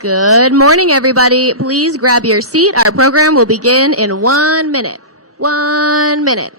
Good morning, everybody. Please grab your seat. Our program will begin in 1 minute. 1 minute.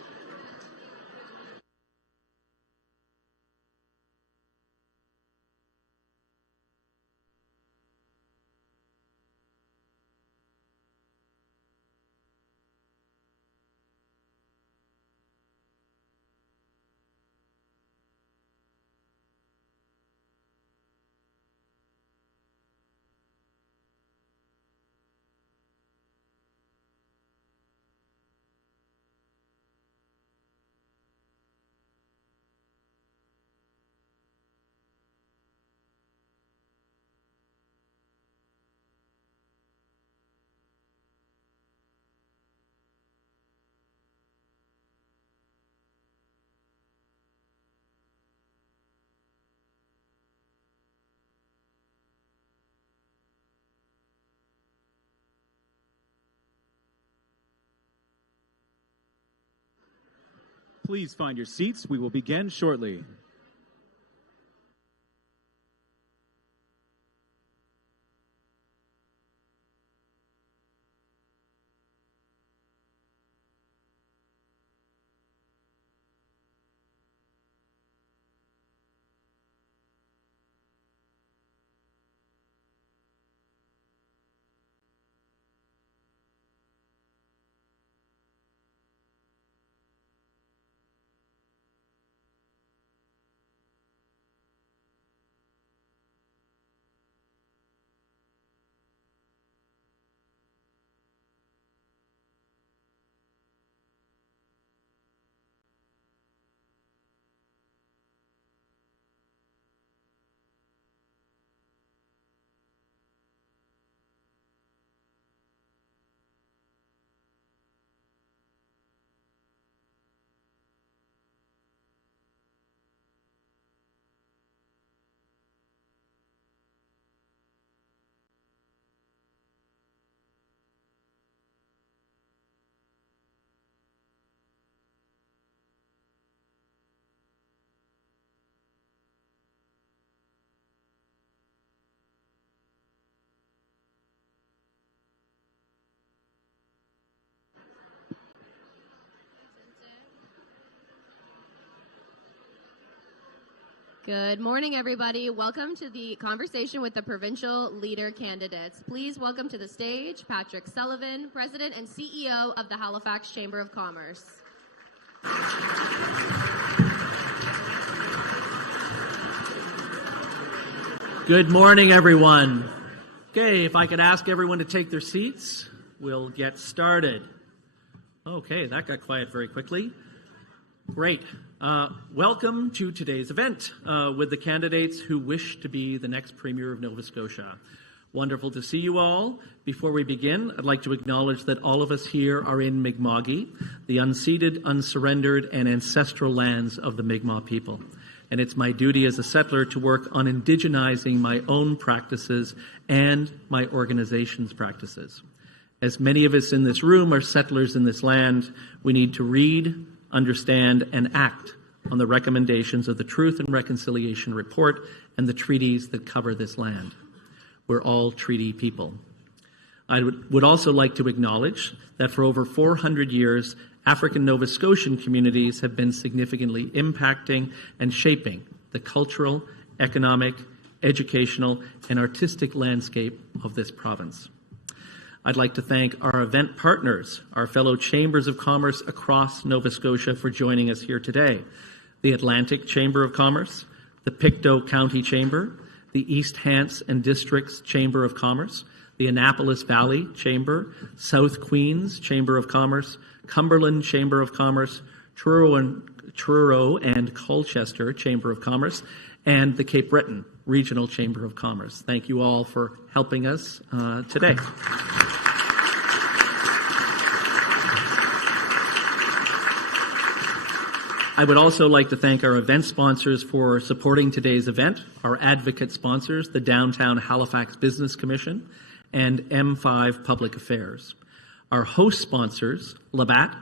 Please find your seats. We will begin shortly. Good morning, everybody. Welcome to the conversation with the provincial leader candidates. Please welcome to the stage Patrick Sullivan, President and CEO of the Halifax Chamber of Commerce. Good morning, everyone. Okay, if I could ask everyone to take their seats, we'll get started. Okay, that got quiet very quickly. Great. Welcome to today's event with the candidates who wish to be the next Premier of Nova Scotia. Wonderful to see you all. Before we begin, I'd like to acknowledge that all of us here are in Mi'kma'ki, the unceded, unsurrendered, and ancestral lands of the Mi'kmaq people. And it's my duty as a settler to work on indigenizing my own practices and my organization's practices. As many of us in this room are settlers in this land, we need to read, understand, and act on the recommendations of the Truth and Reconciliation Report and the treaties that cover this land. We're all treaty people. I would also like to acknowledge that for over 400 years, African Nova Scotian communities have been significantly impacting and shaping the cultural, economic, educational, and artistic landscape of this province. I'd like to thank our event partners, our fellow chambers of commerce across Nova Scotia, for joining us here today. The Atlantic Chamber of Commerce, the Pictou County Chamber, the East Hants and Districts Chamber of Commerce, the Annapolis Valley Chamber, South Queens Chamber of Commerce, Cumberland Chamber of Commerce, Truro and Colchester Chamber of Commerce, and the Cape Breton Regional Chamber of Commerce. Thank you all for helping us today. I would also like to thank our event sponsors for supporting today's event, our advocate sponsors, the Downtown Halifax Business Commission and M5 Public Affairs. Our host sponsors, Labatt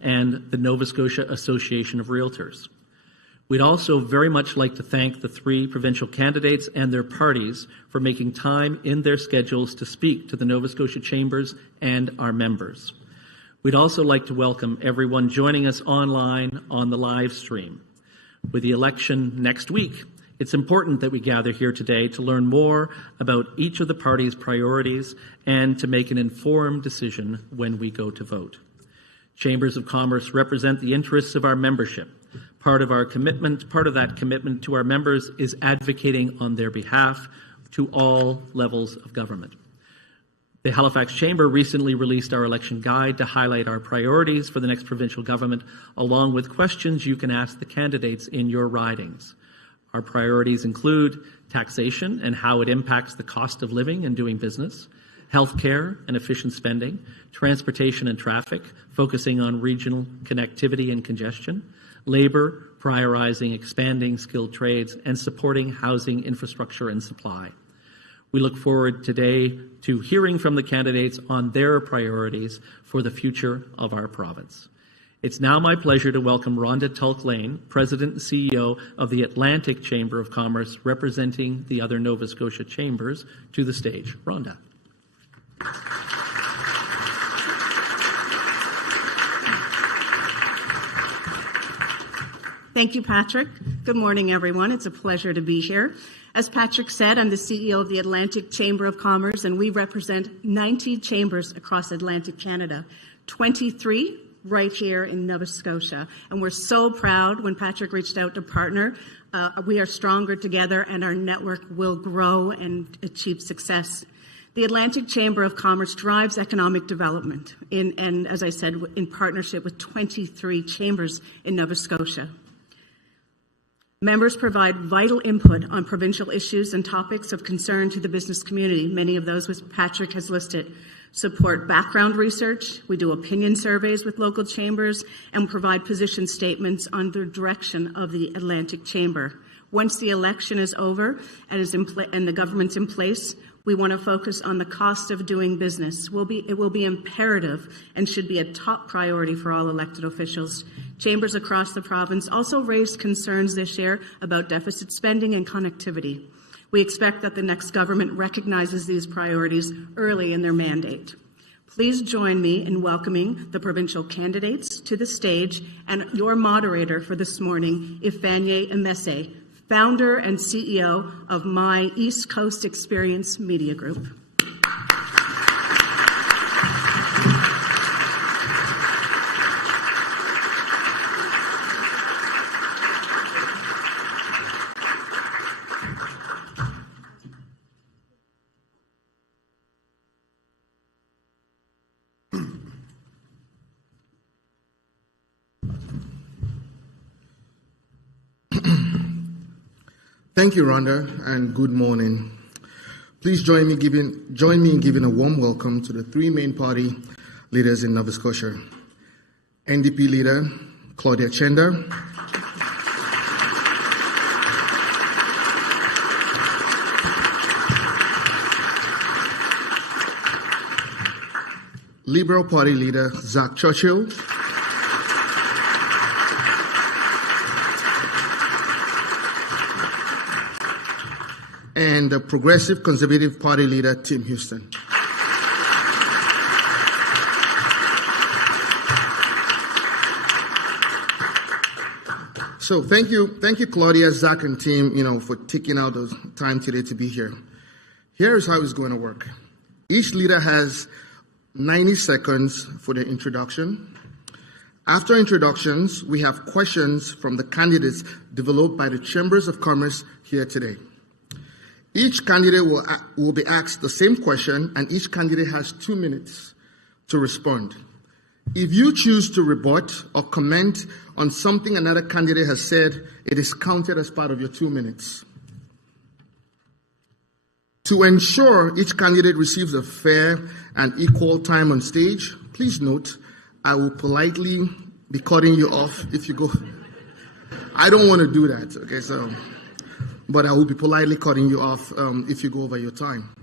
and the Nova Scotia Association of Realtors. We'd also very much like to thank the 3 provincial candidates and their parties for making time in their schedules to speak to the Nova Scotia Chambers and our members. We'd also like to welcome everyone joining us online on the live stream. With the election next week, it's important that we gather here today to learn more about each of the parties' priorities and to make an informed decision when we go to vote. Chambers of Commerce represent the interests of our membership. Part of that commitment to our members is advocating on their behalf to all levels of government. The Halifax Chamber recently released our election guide to highlight our priorities for the next provincial government, along with questions you can ask the candidates in your ridings. Our priorities include taxation and how it impacts the cost of living and doing business, healthcare and efficient spending, transportation and traffic, focusing on regional connectivity and congestion, labor, prioritizing expanding skilled trades, and supporting housing infrastructure and supply. We look forward today to hearing from the candidates on their priorities for the future of our province. It's now my pleasure to welcome Rhonda Tulk-Lane, President and CEO of the Atlantic Chamber of Commerce, representing the other Nova Scotia chambers, to the stage. Rhonda. Thank you, Patrick. Good morning, everyone. It's a pleasure to be here. As Patrick said, I'm the CEO of the Atlantic Chamber of Commerce, and we represent 90 chambers across Atlantic Canada, 23 right here in Nova Scotia. And we're so proud when Patrick reached out to partner. We are stronger together, and our network will grow and achieve success. The Atlantic Chamber of Commerce drives economic development, and as I said, in partnership with 23 chambers in Nova Scotia. Members provide vital input on provincial issues and topics of concern to the business community, many of those which Patrick has listed. Support background research, we do opinion surveys with local chambers, and provide position statements on the direction of the Atlantic Chamber. Once the election is over and the government's in place, we want to focus on the cost of doing business. It will be imperative and should be a top priority for all elected officials. Chambers across the province also raised concerns this year about deficit spending and connectivity. We expect that the next government recognizes these priorities early in their mandate. Please join me in welcoming the provincial candidates to the stage and your moderator for this morning, Ifeanyi Emese, founder and CEO of My East Coast Experience Media Group. Thank you, Rhonda, and good morning. Please join me in giving a warm welcome to the 3 main party leaders in Nova Scotia. NDP leader Claudia Chenda, Liberal Party leader Zach Churchill, and the Progressive Conservative Party leader, Tim Houston. So thank you, Claudia, Zach, and Tim, for taking out the time today to be here. Here is how it's going to work. Each leader has 90 seconds for their introduction. After introductions, we have questions from the candidates developed by the Chambers of Commerce here today. Each candidate will be asked the same question, and each candidate has 2 minutes to respond. If you choose to rebut or comment on something another candidate has said, it is counted as part of your 2 minutes. To ensure each candidate receives a fair and equal time on stage, please note, I will politely be cutting you off if you go. I don't want to do that, okay, but I will be politely cutting you off if you go over your time.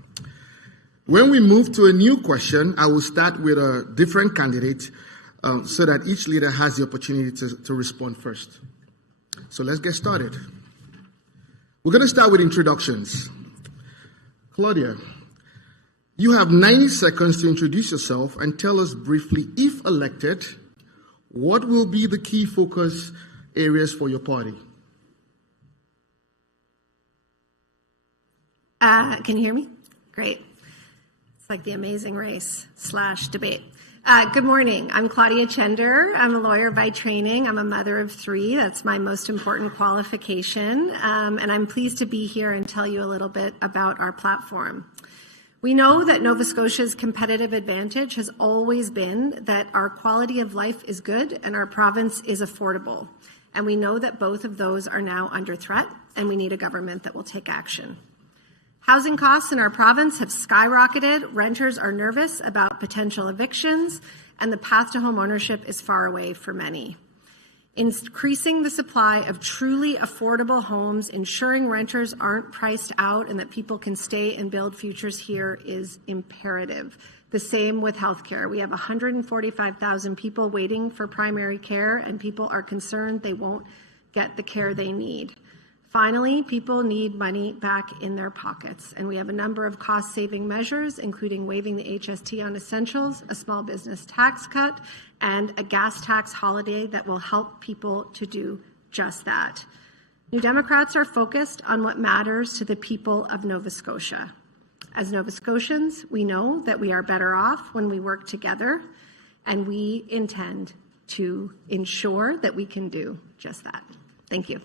When we move to a new question, I will start with a different candidate so that each leader has the opportunity to respond first. So let's get started. We're going to start with introductions. Claudia, you have 90 seconds to introduce yourself and tell us briefly, if elected, what will be the key focus areas for your party? Can you hear me? Great. It's like the Amazing Race / debate. Good morning. I'm Claudia Chender. I'm a lawyer by training. I'm a mother of 3. That's my most important qualification. And I'm pleased to be here and tell you a little bit about our platform. We know that Nova Scotia's competitive advantage has always been that our quality of life is good and our province is affordable. And we know that both of those are now under threat, and we need a government that will take action. Housing costs in our province have skyrocketed, renters are nervous about potential evictions, and the path to home ownership is far away for many. Increasing the supply of truly affordable homes, ensuring renters aren't priced out and that people can stay and build futures here is imperative. The same with healthcare. We have 145,000 people waiting for primary care, and people are concerned they won't get the care they need. Finally, people need money back in their pockets, and we have a number of cost-saving measures, including waiving the HST on essentials, a small business tax cut, and a gas tax holiday that will help people to do just that. New Democrats are focused on what matters to the people of Nova Scotia. As Nova Scotians, we know that we are better off when we work together, and we intend to ensure that we can do just that. Thank you.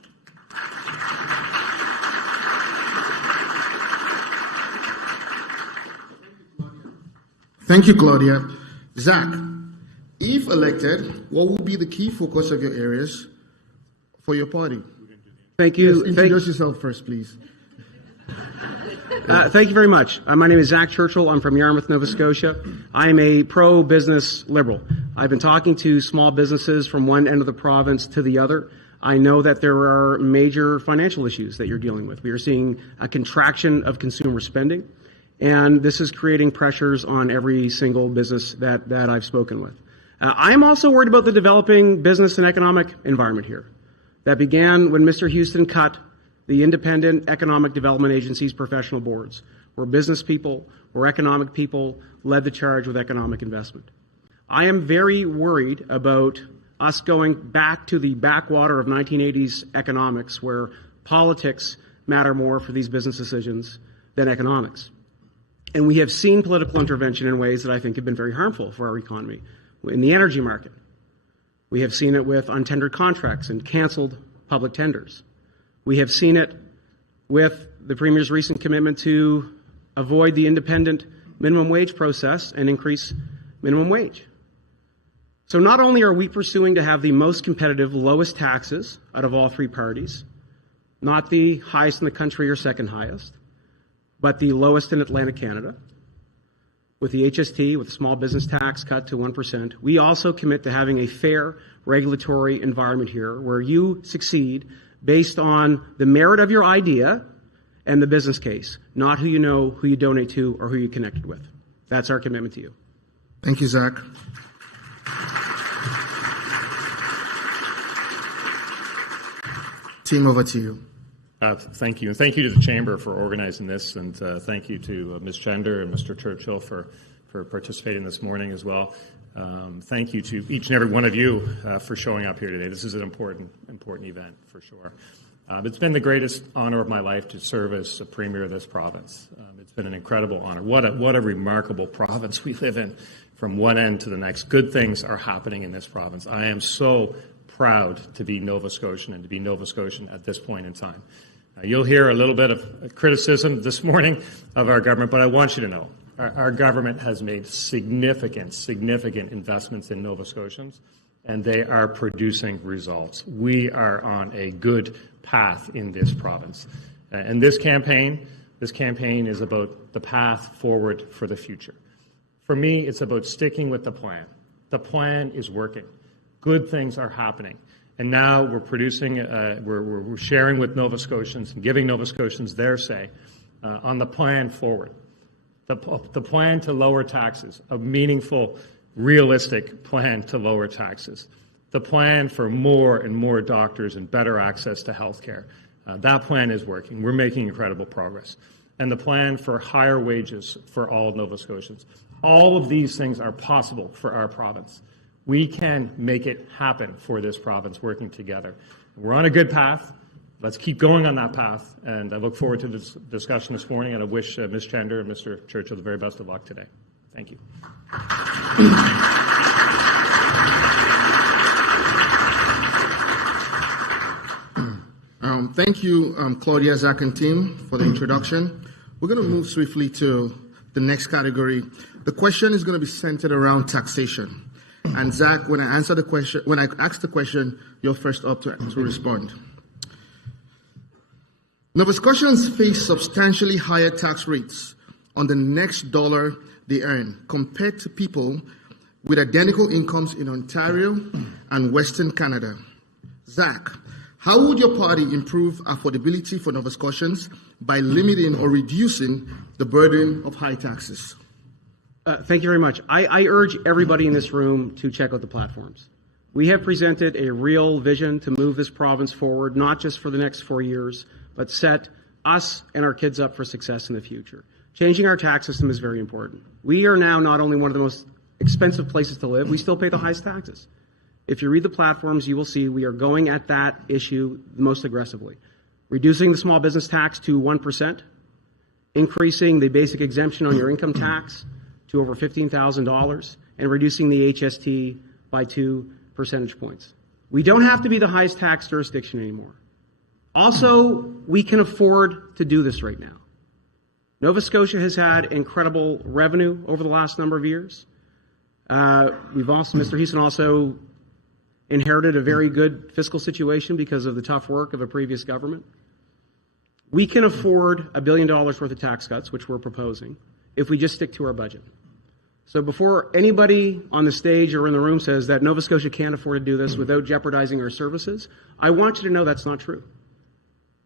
Thank you, Claudia. Zach, if elected, what will be the key focus of your areas for your party? Thank you. Yes, introduce yourself first, please. Thank you very much. My name is Zach Churchill. I'm from Yarmouth, Nova Scotia. I am a pro-business liberal. I've been talking to small businesses from one end of the province to the other. I know that there are major financial issues that you're dealing with. We are seeing a contraction of consumer spending, and this is creating pressures on every single business that I've spoken with. I'm also worried about the developing business and economic environment here. That began when Mr. Houston cut the independent economic development agencies' professional boards, where business people, where economic people led the charge with economic investment. I am very worried about us going back to the backwater of 1980s economics, where politics matter more for these business decisions than economics. And we have seen political intervention in ways that I think have been very harmful for our economy. In the energy market, we have seen it with untendered contracts and canceled public tenders. We have seen it with the Premier's recent commitment to avoid the independent minimum wage process and increase minimum wage. So not only are we pursuing to have the most competitive, lowest taxes out of all 3 parties, not the highest in the country or second highest, but the lowest in Atlantic Canada, with the HST, with the small business tax cut to 1%, we also commit to having a fair regulatory environment here where you succeed based on the merit of your idea and the business case, not who you know, who you donate to, or who you connected with. That's our commitment to you. Thank you, Zach. Team, over to you. Thank you. And thank you to the Chamber for organizing this, and thank you to Ms. Chender and Mr. Churchill for participating this morning as well. Thank you to each and every one of you for showing up here today. This is an important event for sure. It's been the greatest honor of my life to serve as the Premier of this province. It's been an incredible honor. What a remarkable province we live in, from one end to the next. Good things are happening in this province. I am so proud to be Nova Scotian and to be Nova Scotian at this point in time. You'll hear a little bit of criticism this morning of our government, but I want you to know our government has made significant investments in Nova Scotians, and they are producing results. We are on a good path in this province. And this campaign is about the path forward for the future. For me, it's about sticking with the plan. The plan is working. Good things are happening. And now we're producing, we're sharing with Nova Scotians and giving Nova Scotians their say on the plan forward. The plan to lower taxes, a meaningful, realistic plan to lower taxes. The plan for more and more doctors and better access to health care. That plan is working. We're making incredible progress. And the plan for higher wages for all Nova Scotians. All of these things are possible for our province. We can make it happen for this province working together. We're on a good path. Let's keep going on that path. And I look forward to this discussion this morning, and I wish Ms. Chender and Mr. Churchill the very best of luck today. Thank you. Thank you, Claudia, Zach, and team, for the introduction. We're going to move swiftly to the next category. The question is going to be centered around taxation. And Zach, when I ask the question, you're first up to respond. Nova Scotians face substantially higher tax rates on the next dollar they earn compared to people with identical incomes in Ontario and Western Canada. Zach, how would your party improve affordability for Nova Scotians by limiting or reducing the burden of high taxes? Thank you very much. I urge everybody in this room to check out the platforms. We have presented a real vision to move this province forward, not just for the next 4 years, but set us and our kids up for success in the future. Changing our tax system is very important. We are now not only one of the most expensive places to live, we still pay the highest taxes. If you read the platforms, you will see we are going at that issue most aggressively. Reducing the small business tax to 1%, increasing the basic exemption on your income tax to over $15,000, and reducing the HST by 2 percentage points. We don't have to be the highest tax jurisdiction anymore. Also, we can afford to do this right now. Nova Scotia has had incredible revenue over the last number of years. Mr. Heason also inherited a very good fiscal situation because of the tough work of a previous government. We can afford $1 billion worth of tax cuts, which we're proposing, if we just stick to our budget. So before anybody on the stage or in the room says that Nova Scotia can't afford to do this without jeopardizing our services, I want you to know that's not true.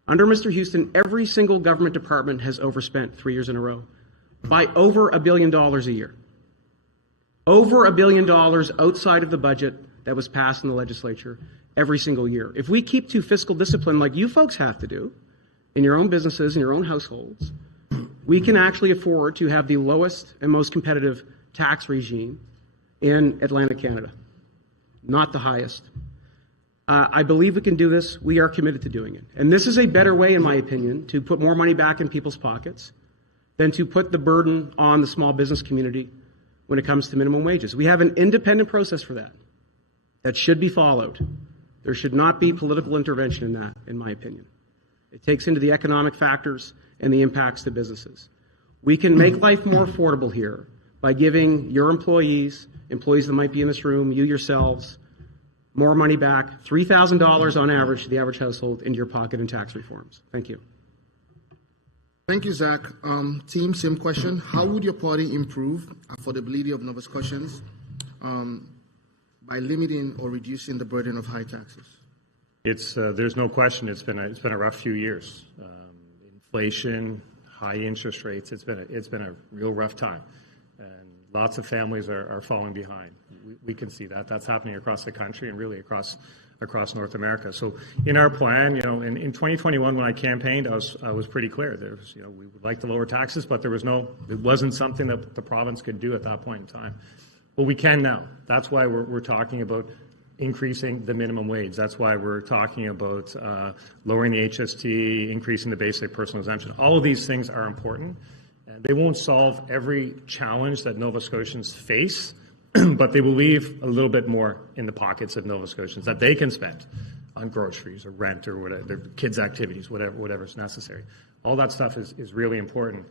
Under Mr. Houston, every single government department has overspent 3 years in a row by over $1 billion a year. Over $1 billion outside of the budget that was passed in the legislature every single year. If we keep to fiscal discipline like you folks have to do in your own businesses, in your own households, we can actually afford to have the lowest and most competitive tax regime in Atlantic Canada, not the highest. I believe we can do this. We are committed to doing it. And this is a better way, in my opinion, to put more money back in people's pockets than to put the burden on the small business community when it comes to minimum wages. We have an independent process for that should be followed. There should not be political intervention in that, in my opinion. It takes into the economic factors and the impacts to businesses. We can make life more affordable here by giving your employees that might be in this room, you yourselves, more money back, $3,000 on average to the average household into your pocket in tax reforms. Thank you. Thank you, Zach. Team, same question. How would your party improve affordability of Nova Scotians by limiting or reducing the burden of high taxes? There's no question. It's been a rough few years. Inflation, high interest rates. It's been a real rough time, and lots of families are falling behind. We can see that. That's happening across the country and really across North America. So in our plan, in 2021 when I campaigned, I was pretty clear. There was, we would like to lower taxes, but it wasn't something that the province could do at that point in time. Well, we can now. That's why we're talking about increasing the minimum wage. That's why we're talking about lowering the HST, increasing the basic personal exemption. All of these things are important. They won't solve every challenge that Nova Scotians face, but they will leave a little bit more in the pockets of Nova Scotians that they can spend on groceries or rent or whatever, their kids' activities, whatever's necessary. All that stuff is really important,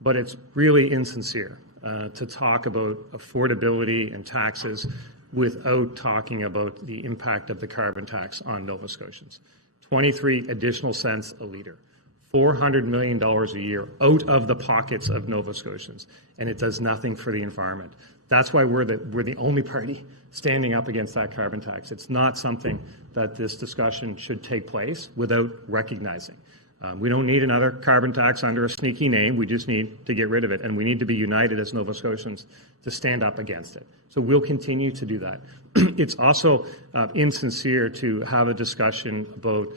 but it's really insincere to talk about affordability and taxes without talking about the impact of the carbon tax on Nova Scotians. 23 additional cents a litre. $400 million a year out of the pockets of Nova Scotians, and it does nothing for the environment. That's why we're the only party standing up against that carbon tax. It's not something that this discussion should take place without recognizing. We don't need another carbon tax under a sneaky name. We just need to get rid of it, and we need to be united as Nova Scotians to stand up against it. So we'll continue to do that. It's also insincere to have a discussion about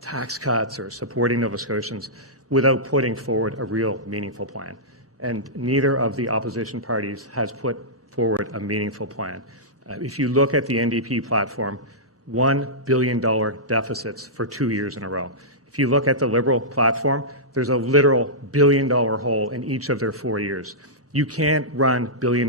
tax cuts or supporting Nova Scotians without putting forward a real meaningful plan. And neither of the opposition parties has put forward a meaningful plan. If you look at the NDP platform, $1 billion deficits for 2 years in a row. If you look at the Liberal platform, there's a literal $1 billion hole in each of their 4 years. You can't run $1 billion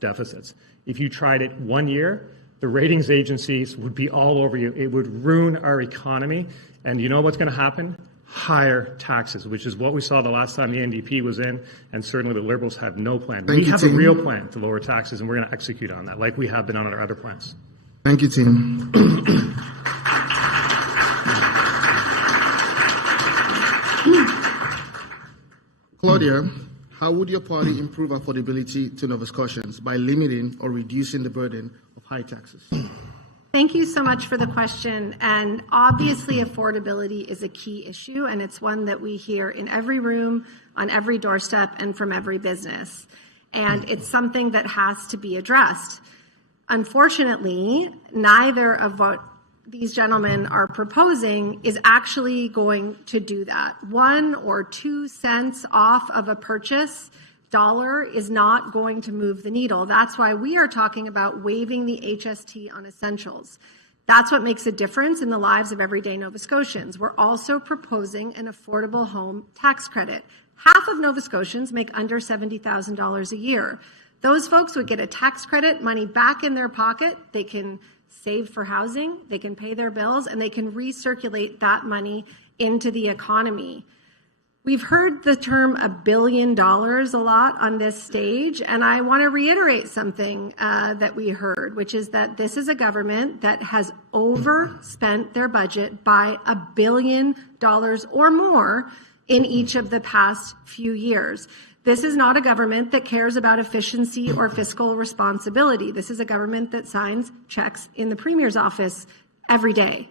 deficits. If you tried it 1 year, the ratings agencies would be all over you. It would ruin our economy. And you know what's going to happen? Higher taxes, which is what we saw the last time the NDP was in, and certainly the Liberals have no plan. We have a real plan to lower taxes, and we're going to execute on that, like we have been on our other plans. Thank you, Tim. Claudia, how would your party improve affordability to Nova Scotians by limiting or reducing the burden of high taxes? Thank you so much for the question. And obviously, affordability is a key issue, and it's one that we hear in every room, on every doorstep, and from every business. And it's something that has to be addressed. Unfortunately, neither of what these gentlemen are proposing is actually going to do that. 1 or 2 cents off of a purchase dollar is not going to move the needle. That's why we are talking about waiving the HST on essentials. That's what makes a difference in the lives of everyday Nova Scotians. We're also proposing an affordable home tax credit. Half of Nova Scotians make under $70,000 a year. Those folks would get a tax credit, money back in their pocket. They can save for housing, they can pay their bills, and they can recirculate that money into the economy. We've heard the term $1 billion a lot on this stage, and I want to reiterate something that we heard, which is that this is a government that has overspent their budget by $1 billion or more in each of the past few years. This is not a government that cares about efficiency or fiscal responsibility. This is a government that signs checks in the Premier's office every day.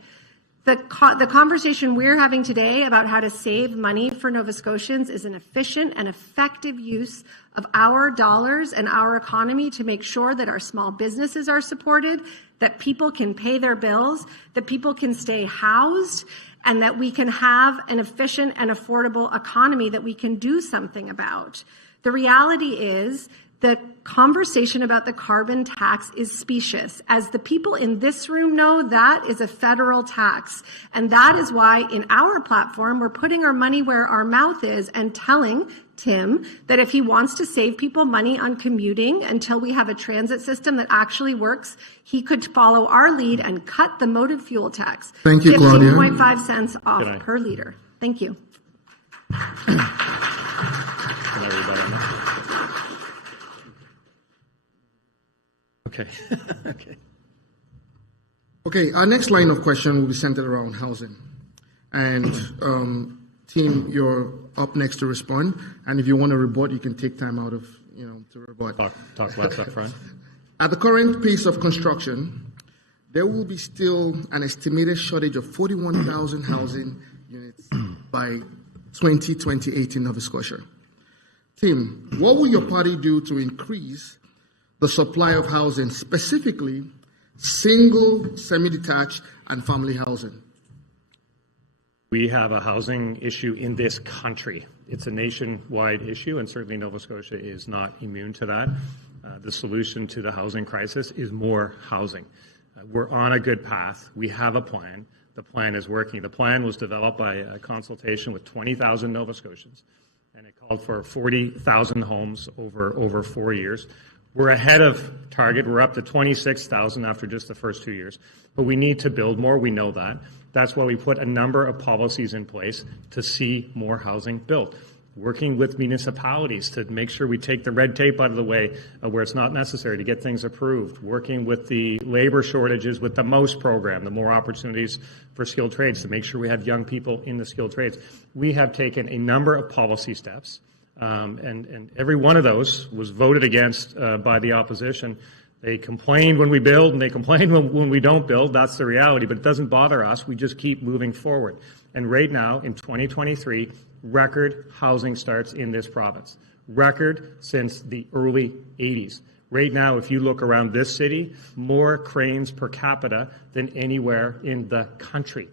The conversation we're having today about how to save money for Nova Scotians is an efficient and effective use of our dollars and our economy to make sure that our small businesses are supported, that people can pay their bills, that people can stay housed, and that we can have an efficient and affordable economy that we can do something about. The reality is the conversation about the carbon tax is specious. As the people in this room know, that is a federal tax. And that is why in our platform, we're putting our money where our mouth is and telling Tim that if he wants to save people money on commuting until we have a transit system that actually works, he could follow our lead and cut the motive fuel tax. Thank you, Claudia. 15.5 cents off per liter. Thank you. Can I read that on that? Okay. Okay, our next line of question will be centered around housing. And Tim, you're up next to respond. And if you want to rebut, you can take time out of, to rebut. Talk less up front. At the current pace of construction, there will be still an estimated shortage of 41,000 housing units by 2028 in Nova Scotia. Tim, what will your party do to increase the supply of housing, specifically single, semi-detached, and family housing? We have a housing issue in this country. It's a nationwide issue, and certainly Nova Scotia is not immune to that. The solution to the housing crisis is more housing. We're on a good path. We have a plan. The plan is working. The plan was developed by a consultation with 20,000 Nova Scotians, and it called for 40,000 homes over 4 years. We're ahead of target. We're up to 26,000 after just the first 2 years. But we need to build more. We know that. That's why we put a number of policies in place to see more housing built. Working with municipalities to make sure we take the red tape out of the way where it's not necessary to get things approved. Working with the labor shortages with the MOSE program, the more opportunities for skilled trades, to make sure we have young people in the skilled trades. We have taken a number of policy steps. And every one of those was voted against by the opposition. They complain when we build and they complain when we don't build. That's the reality, but it doesn't bother us. We just keep moving forward. And right now, in 2023, record housing starts in this province. Record since the early 80s. Right now, if you look around this city, more cranes per capita than anywhere in the country.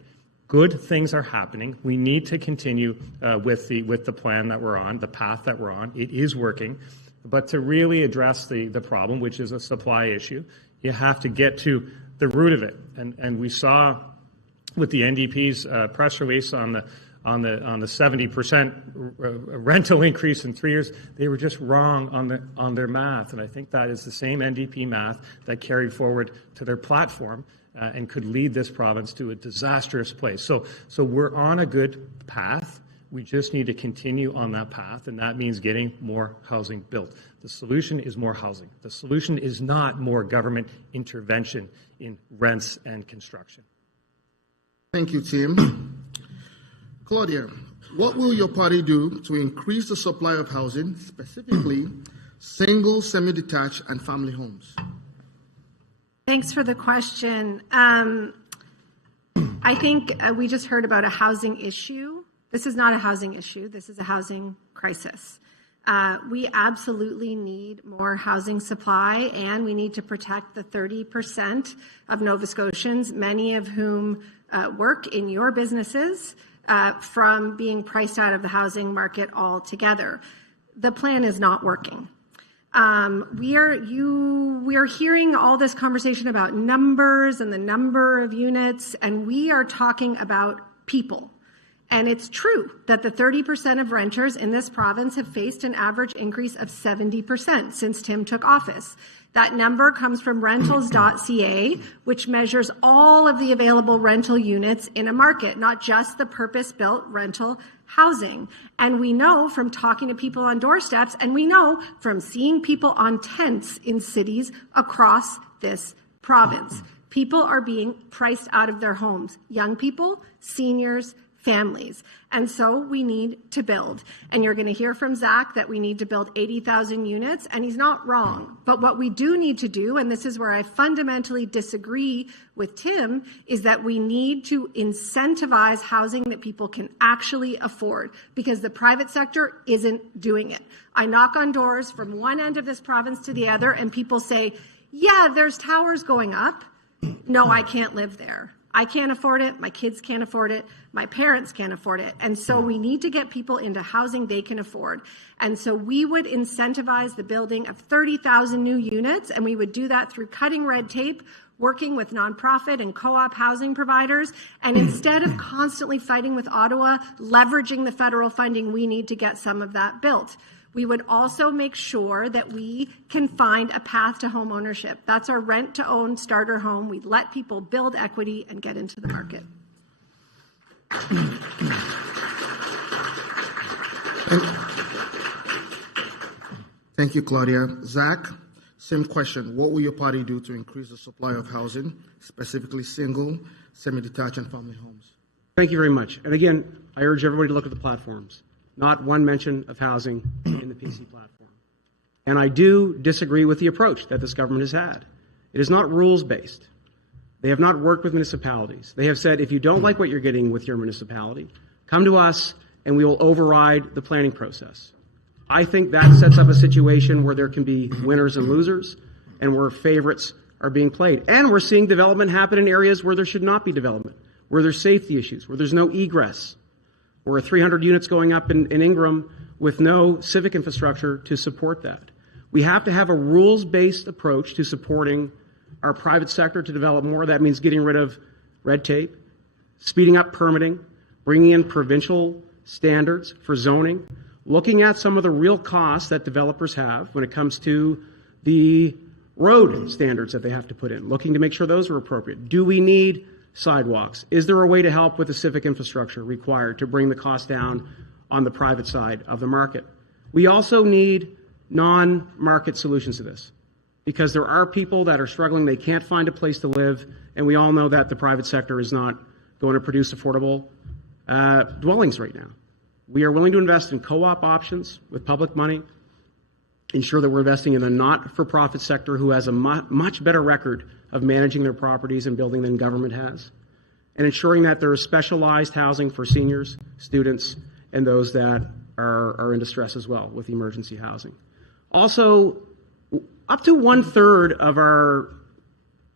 Good things are happening. We need to continue with the plan that we're on, the path that we're on. It is working. But to really address the problem, which is a supply issue, you have to get to the root of it. And we saw with the NDP's press release on the 70% rental increase in 3 years, they were just wrong on their math. And I think that is the same NDP math that carried forward to their platform and could lead this province to a disastrous place. So we're on a good path. We just need to continue on that path, and that means getting more housing built. The solution is more housing. The solution is not more government intervention in rents and construction. Thank you, Tim. Claudia, what will your party do to increase the supply of housing, specifically single, semi-detached, and family homes? Thanks for the question. I think we just heard about a housing issue. This is not a housing issue. This is a housing crisis. We absolutely need more housing supply, and we need to protect the 30% of Nova Scotians, many of whom work in your businesses, from being priced out of the housing market altogether. The plan is not working. We are hearing all this conversation about numbers and the number of units, and we are talking about people. And it's true that the 30% of renters in this province have faced an average increase of 70% since Tim took office. That number comes from rentals.ca, which measures all of the available rental units in a market, not just the purpose-built rental housing. And we know from talking to people on doorsteps, and we know from seeing people on tents in cities across this province, people are being priced out of their homes. Young people, seniors, families. And so we need to build. And you're going to hear from Zach that we need to build 80,000 units, and he's not wrong. But what we do need to do, and this is where I fundamentally disagree with Tim, is that we need to incentivize housing that people can actually afford, because the private sector isn't doing it. I knock on doors from one end of this province to the other, and people say, yeah, there's towers going up. No, I can't live there. I can't afford it. My kids can't afford it. My parents can't afford it. And so we need to get people into housing they can afford. And so we would incentivize the building of 30,000 new units, and we would do that through cutting red tape, working with nonprofit and co-op housing providers. And instead of constantly fighting with Ottawa, leveraging the federal funding, we need to get some of that built. We would also make sure that we can find a path to home ownership. That's our rent-to-own starter home. We'd let people build equity and get into the market. Thank you, Claudia. Zach, same question. What will your party do to increase the supply of housing, specifically single, semi-detached, and family homes? Thank you very much. And again, I urge everybody to look at the platforms. Not one mention of housing in the PC platform. And I do disagree with the approach that this government has had. It is not rules-based. They have not worked with municipalities. They have said, if you don't like what you're getting with your municipality, come to us and we will override the planning process. I think that sets up a situation where there can be winners and losers and where favorites are being played. And we're seeing development happen in areas where there should not be development, where there's safety issues, where there's no egress. We're at 300 units going up in Ingram with no civic infrastructure to support that. We have to have a rules-based approach to supporting our private sector to develop more. That means getting rid of red tape, speeding up permitting, bringing in provincial standards for zoning, looking at some of the real costs that developers have when it comes to the road standards that they have to put in, looking to make sure those are appropriate. Do we need sidewalks? Is there a way to help with the civic infrastructure required to bring the cost down on the private side of the market? We also need non-market solutions to this, because there are people that are struggling. They can't find a place to live, and we all know that the private sector is not going to produce affordable dwellings right now. We are willing to invest in co-op options with public money, ensure that we're investing in a not-for-profit sector who has a much better record of managing their properties and building than government has, and ensuring that there is specialized housing for seniors, students, and those that are in distress as well with emergency housing. Also, Up to 1/3 of our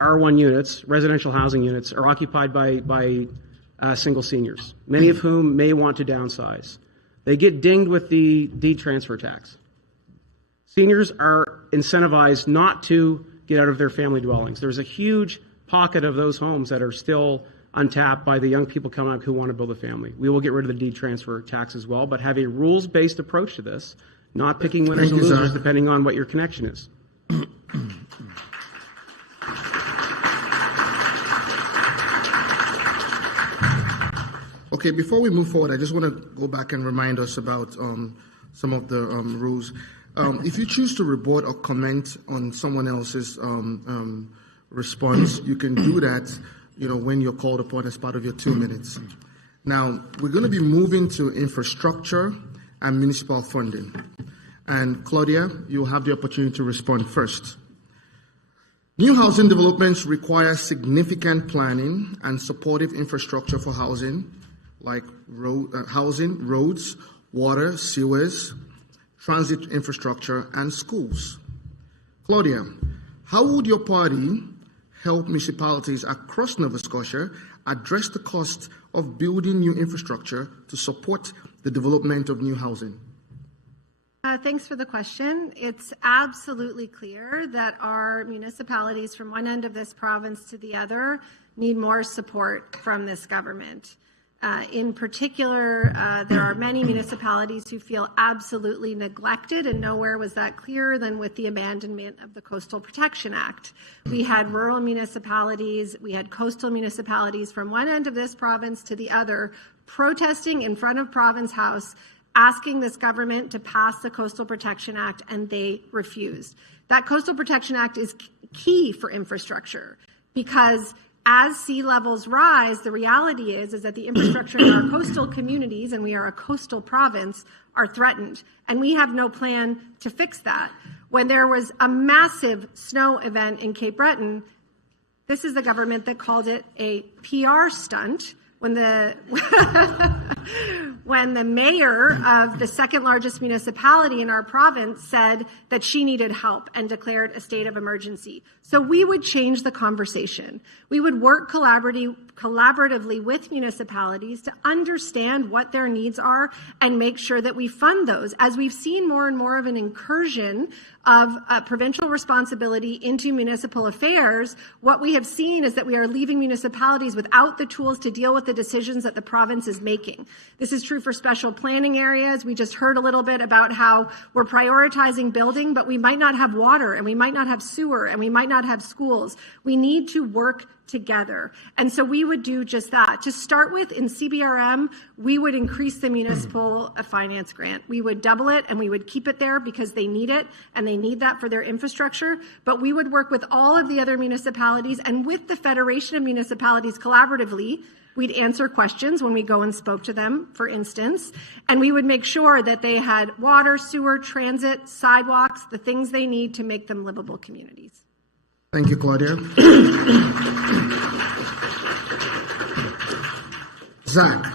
R1 units, residential housing units, are occupied by single seniors, many of whom may want to downsize. They get dinged with the deed transfer tax. Seniors are incentivized not to get out of their family dwellings. There's a huge pocket of those homes that are still untapped by the young people coming up who want to build a family. We will get rid of the deed transfer tax as well, but have a rules-based approach to this, not picking winners and losers depending on what your connection is. Okay, before we move forward, I just want to go back and remind us about some of the rules. If you choose to rebut or comment on someone else's response, you can do that, when you're called upon as part of your 2 minutes. Now, we're going to be moving to infrastructure and municipal funding. And Claudia, you'll have the opportunity to respond first. New housing developments require significant planning and supportive infrastructure for housing, like roads, water, sewers, transit infrastructure, and schools. Claudia, how would your party help municipalities across Nova Scotia address the cost of building new infrastructure to support the development of new housing? Thanks for the question. It's absolutely clear that our municipalities from one end of this province to the other need more support from this government. In particular, there are many municipalities who feel absolutely neglected, and nowhere was that clearer than with the abandonment of the Coastal Protection Act. We had rural municipalities, we had coastal municipalities from one end of this province to the other protesting in front of Province House, asking this government to pass the Coastal Protection Act, and they refused. That Coastal Protection Act is key for infrastructure because as sea levels rise, the reality is that the infrastructure in our coastal communities, and we are a coastal province, are threatened. And we have no plan to fix that. When there was a massive snow event in Cape Breton, this is the government that called it a PR stunt when the when the mayor of the second largest municipality in our province said that she needed help and declared a state of emergency. So we would change the conversation. We would work collaboratively with municipalities to understand what their needs are and make sure that we fund those. As we've seen more and more of an incursion of provincial responsibility into municipal affairs, what we have seen is that we are leaving municipalities without the tools to deal with the decisions that the province is making. This is true for special planning areas. We just heard a little bit about how we're prioritizing building, but we might not have water, and we might not have sewer, and we might not have schools. We need to work together. And so we would do just that. To start with, in CBRM, we would increase the municipal finance grant. We would double it, and we would keep it there because they need it, and they need that for their infrastructure. But we would work with all of the other municipalities and with the Federation of Municipalities collaboratively. We'd answer questions when we go and spoke to them, for instance, and we would make sure that they had water, sewer, transit, sidewalks, the things they need to make them livable communities. Thank you, Claudia. Zach,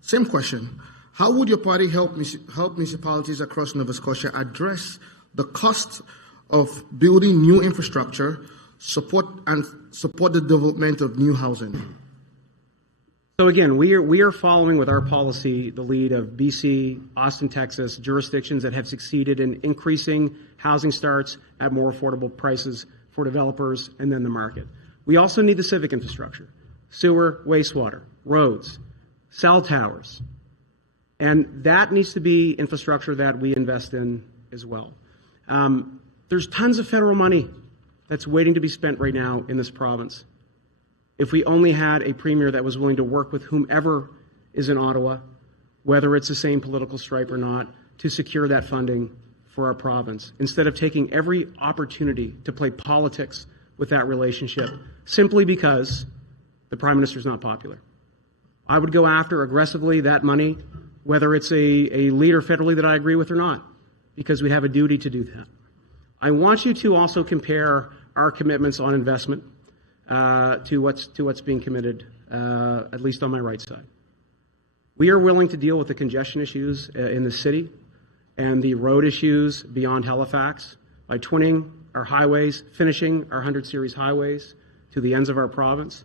same question. How would your party help municipalities across Nova Scotia address the cost of building new infrastructure, support the development of new housing? So again, we are following with our policy the lead of BC, Austin, Texas, jurisdictions that have succeeded in increasing housing starts at more affordable prices for developers and then the market. We also need the civic infrastructure, sewer, wastewater, roads, cell towers, and that needs to be infrastructure that we invest in as well. There's tons of federal money that's waiting to be spent right now in this province. If we only had a premier that was willing to work with whomever is in Ottawa, whether it's the same political stripe or not, to secure that funding for our province, instead of taking every opportunity to play politics with that relationship simply because the Prime Minister is not popular. I would go after aggressively that money, whether it's a leader federally that I agree with or not, because we have a duty to do that. I want you to also compare our commitments on investment to what's being committed, at least on my right side. We are willing to deal with the congestion issues in the city and the road issues beyond Halifax by twinning our highways, finishing our 100 series highways to the ends of our province,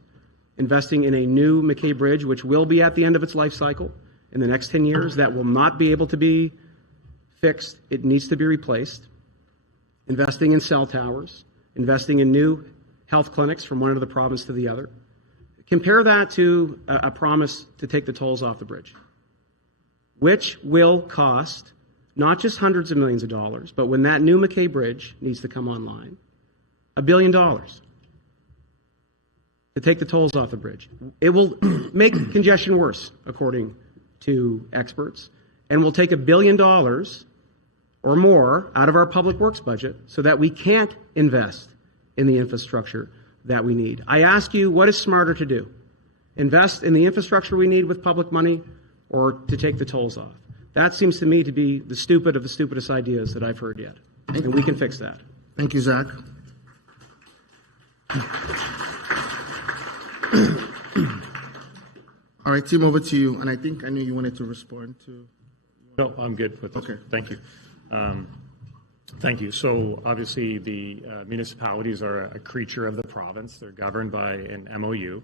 investing in a new McKay Bridge, which will be at the end of its life cycle in the next 10 years. That will not be able to be fixed. It needs to be replaced. Investing in cell towers, investing in new health clinics from one end of the province to the other. Compare that to a promise to take the tolls off the bridge, which will cost not just hundreds of millions of dollars, but when that new McKay Bridge needs to come online, $1 billion to take the tolls off the bridge. It will make congestion worse, according to experts, and will take $1 billion or more out of our public works budget so that we can't invest in the infrastructure that we need. I ask you, what is smarter to do? Invest in the infrastructure we need with public money or to take the tolls off? That seems to me to be the stupid of the stupidest ideas that I've heard yet. And we can fix that. Thank you, Zach. All right, Tim, over to you. And I knew you wanted to respond to. No, I'm good with this. Okay. Thank you. Thank you. So obviously the municipalities are a creature of the province. They're governed by an MOU.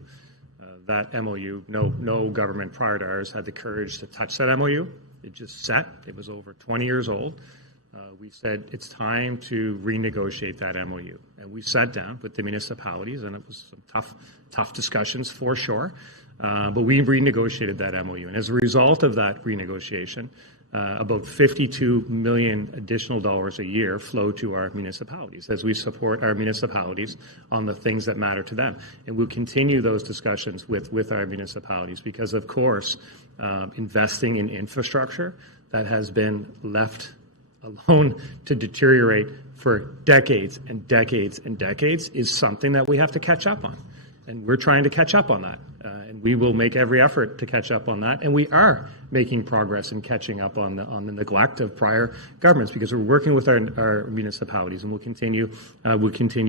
That MOU, no government prior to ours had the courage to touch that MOU. It just set. It was over 20 years old. We said it's time to renegotiate that MOU. And we sat down with the municipalities, and it was some tough discussions for sure. But we renegotiated that MOU. And as a result of that renegotiation, about $52 million additional dollars a year flow to our municipalities as we support our municipalities on the things that matter to them. And we'll continue those discussions with our municipalities because, of course, investing in infrastructure that has been left alone to deteriorate for decades and decades and decades is something that we have to catch up on. And we're trying to catch up on that. And we will make every effort to catch up on that. And we are making progress in catching up on the neglect of prior governments because we're working with our municipalities, and we'll continue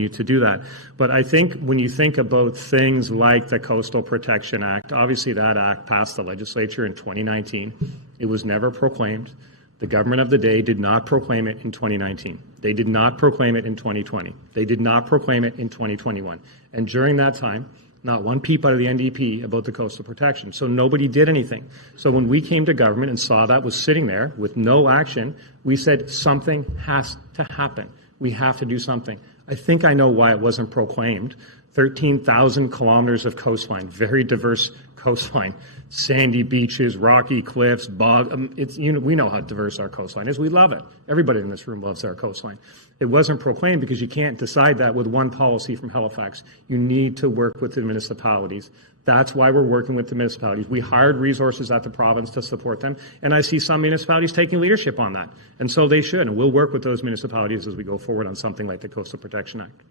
to do that. But I think when you think about things like the Coastal Protection Act, obviously that act passed the legislature in 2019. It was never proclaimed. The government of the day did not proclaim it in 2019. They did not proclaim it in 2020. They did not proclaim it in 2021. And during that time, not one peep out of the NDP about the coastal protection. So nobody did anything. So when we came to government and saw that was sitting there with no action, we said something has to happen. We have to do something. I think I know why it wasn't proclaimed. 13,000 kilometers of coastline, very diverse coastline, sandy beaches, rocky cliffs, bog. We know how diverse our coastline is. We love it. Everybody in this room loves our coastline. It wasn't proclaimed because you can't decide that with one policy from Halifax. You need to work with the municipalities. That's why we're working with the municipalities. We hired resources at the province to support them, and I see some municipalities taking leadership on that, and so they should, and we'll work with those municipalities as we go forward on something like the Coastal Protection Act.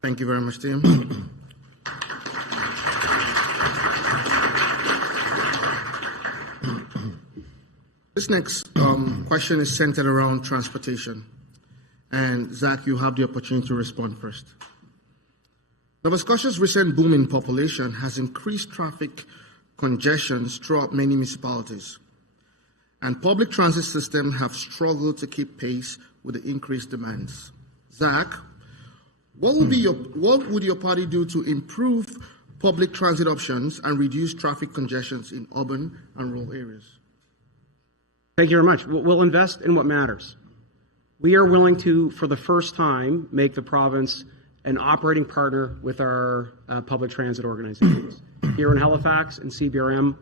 Thank you very much, Tim. This next question is centered around transportation. And Zach, you have the opportunity to respond first. Nova Scotia's recent boom in population has increased traffic congestions throughout many municipalities. And public transit systems have struggled to keep pace with the increased demands. Zach, what would your party do to improve public transit options and reduce traffic congestions in urban and rural areas? Thank you very much. We'll invest in what matters. We are willing to, for the first time, make the province an operating partner with our public transit organizations. Here in Halifax and CBRM,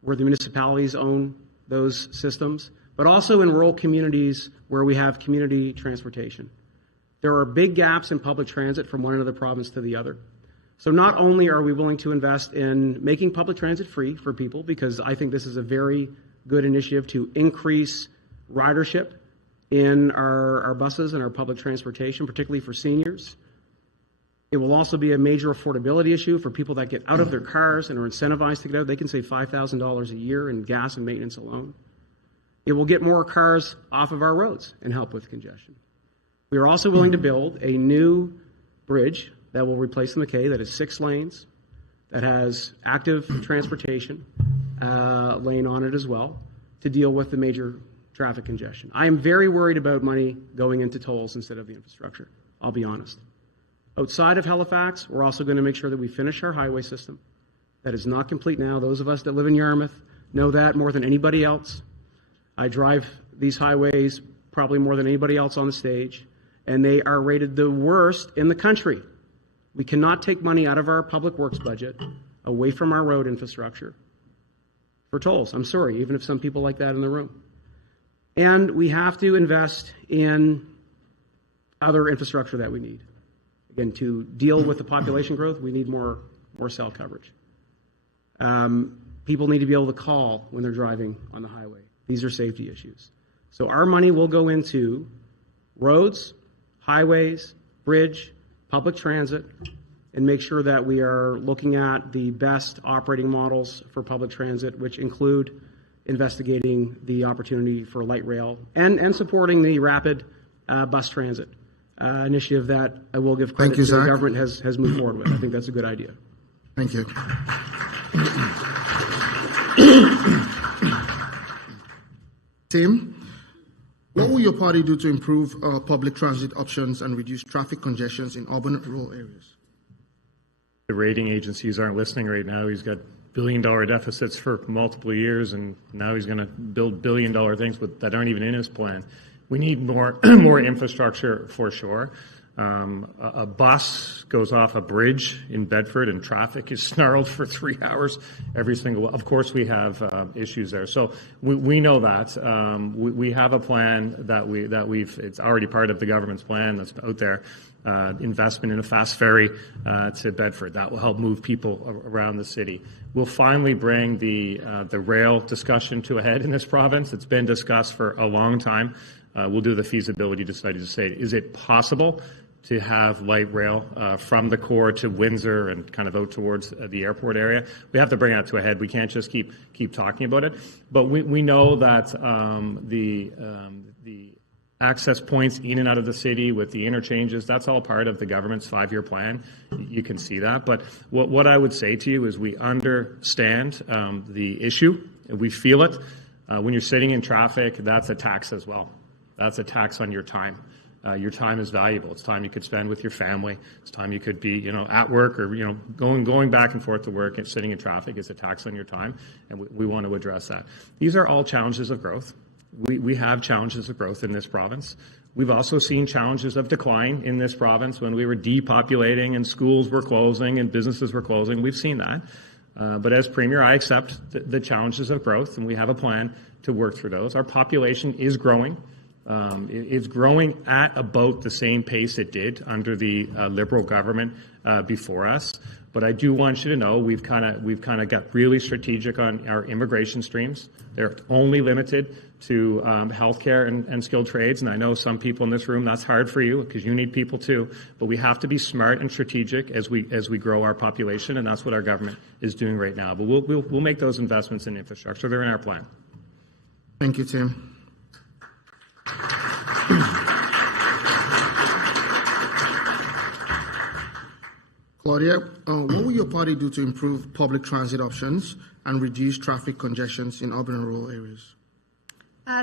where the municipalities own those systems, but also in rural communities where we have community transportation. There are big gaps in public transit from one end of the province to the other. So not only are we willing to invest in making public transit free for people, because I think this is a very good initiative to increase ridership in our buses and our public transportation, particularly for seniors. It will also be a major affordability issue for people that get out of their cars and are incentivized to get out. They can save $5,000 a year in gas and maintenance alone. It will get more cars off of our roads and help with congestion. We are also willing to build a new bridge that will replace the McKay that is 6 lanes, that has active transportation lane on it as well, to deal with the major traffic congestion. I am very worried about money going into tolls instead of the infrastructure. I'll be honest. Outside of Halifax, we're also going to make sure that we finish our highway system. That is not complete now. Those of us that live in Yarmouth know that more than anybody else. I drive these highways probably more than anybody else on the stage, and they are rated the worst in the country. We cannot take money out of our public works budget away from our road infrastructure for tolls. I'm sorry, even if some people like that in the room. And we have to invest in other infrastructure that we need. Again, to deal with the population growth, we need more cell coverage. People need to be able to call when they're driving on the highway. These are safety issues. So our money will go into roads, highways, bridge, public transit, and make sure that we are looking at the best operating models for public transit, which include investigating the opportunity for light rail and supporting the rapid bus transit initiative that I will give credit to the government has moved forward with. I think that's a good idea. Thank you. Tim, what will your party do to improve public transit options and reduce traffic congestions in urban and rural areas? The rating agencies aren't listening right now. He's got billion-dollar deficits for multiple years, and now he's going to build billion-dollar things that aren't even in his plan. We need more infrastructure for sure. A bus goes off a bridge in Bedford and traffic is snarled for 3 hours every single. Of course, we have issues there. So we know that. We have a plan that we've. It's already part of the government's plan that's out there. Investment in a fast ferry to Bedford that will help move people around the city. We'll finally bring the rail discussion to a head in this province. It's been discussed for a long time. We'll do the feasibility study to say, is it possible to have light rail from the core to Windsor and kind of out towards the airport area? We have to bring that to a head. We can't just keep talking about it. But we know that the access points in and out of the city with the interchanges, that's all part of the government's 5-year plan. You can see that. But what I would say to you is we understand the issue. We feel it. When you're sitting in traffic, that's a tax as well. That's a tax on your time. Your time is valuable. It's time you could spend with your family. It's time you could be, at work or, going back and forth to work and sitting in traffic is a tax on your time, and we want to address that. These are all challenges of growth. We have challenges of growth in this province. We've also seen challenges of decline in this province when we were depopulating and schools were closing and businesses were closing. We've seen that. But as Premier, I accept the challenges of growth, and we have a plan to work through those. Our population is growing. It's growing at about the same pace it did under the Liberal government before us. But I do want you to know we've kind of got really strategic on our immigration streams. They're only limited to healthcare and skilled trades. And I know some people in this room, that's hard for you because you need people too. But we have to be smart and strategic as we grow our population, and that's what our government is doing right now. But we'll make those investments in infrastructure. They're in our plan. Thank you, Tim. Claudia, what will your party do to improve public transit options and reduce traffic congestions in urban and rural areas?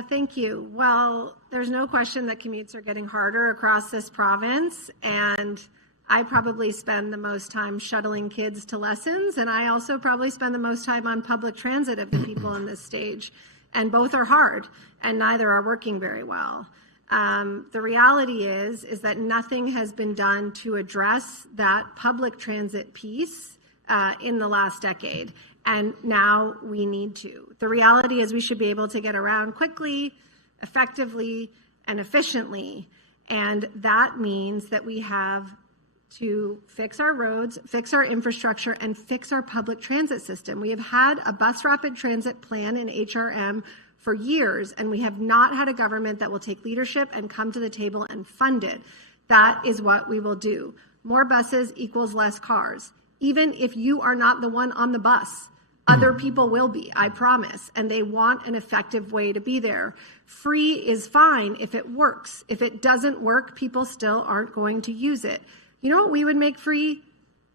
Thank you. Well, there's no question that commutes are getting harder across this province, and I probably spend the most time shuttling kids to lessons, and I also probably spend the most time on public transit of the people on this stage, and both are hard, and neither are working very well. The reality is that nothing has been done to address that public transit piece in the last decade, and now we need to. The reality is we should be able to get around quickly, effectively, and efficiently, and that means that we have to fix our roads, fix our infrastructure, and fix our public transit system. We have had a bus rapid transit plan in HRM for years, and we have not had a government that will take leadership and come to the table and fund it. That is what we will do. More buses equals less cars. Even if you are not the one on the bus, other people will be, I promise, and they want an effective way to be there. Free is fine if it works. If it doesn't work, people still aren't going to use it. You know what we would make free?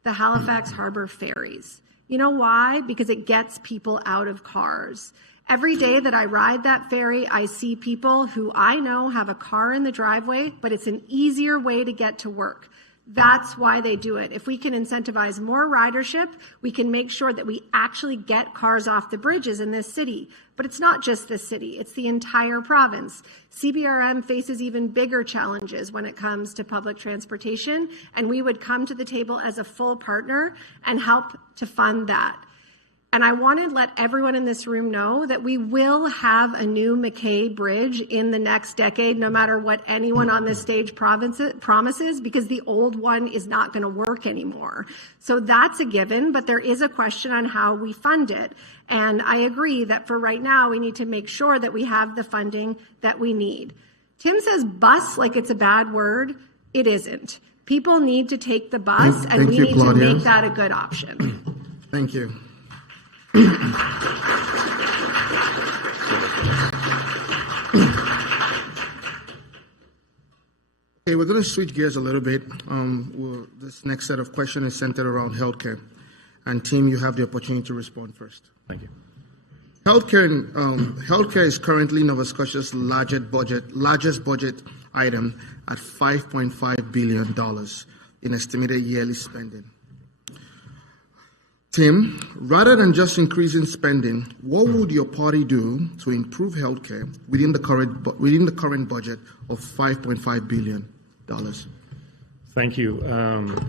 The Halifax Harbor ferries. You know why? Because it gets people out of cars. Every day that I ride that ferry, I see people who I know have a car in the driveway, but it's an easier way to get to work. That's why they do it. If we can incentivize more ridership, we can make sure that we actually get cars off the bridges in this city. But it's not just this city, it's the entire province. CBRM faces even bigger challenges when it comes to public transportation, and we would come to the table as a full partner and help to fund that. And I want to let everyone in this room know that we will have a new McKay Bridge in the next decade, no matter what anyone on this stage promises, because the old one is not going to work anymore. So that's a given, but there is a question on how we fund it. And I agree that for right now, we need to make sure that we have the funding that we need. Tim says bus like it's a bad word. It isn't. People need to take the bus, and we need to make that a good option. Thank you. Okay, we're going to switch gears a little bit. This next set of questions is centered around healthcare. And Tim, you have the opportunity to respond first. Thank you. Healthcare is currently Nova Scotia's largest budget item at $5.5 billion in estimated yearly spending. Tim, rather than just increasing spending, what would your party do to improve healthcare within the current budget of $5.5 billion? Thank you.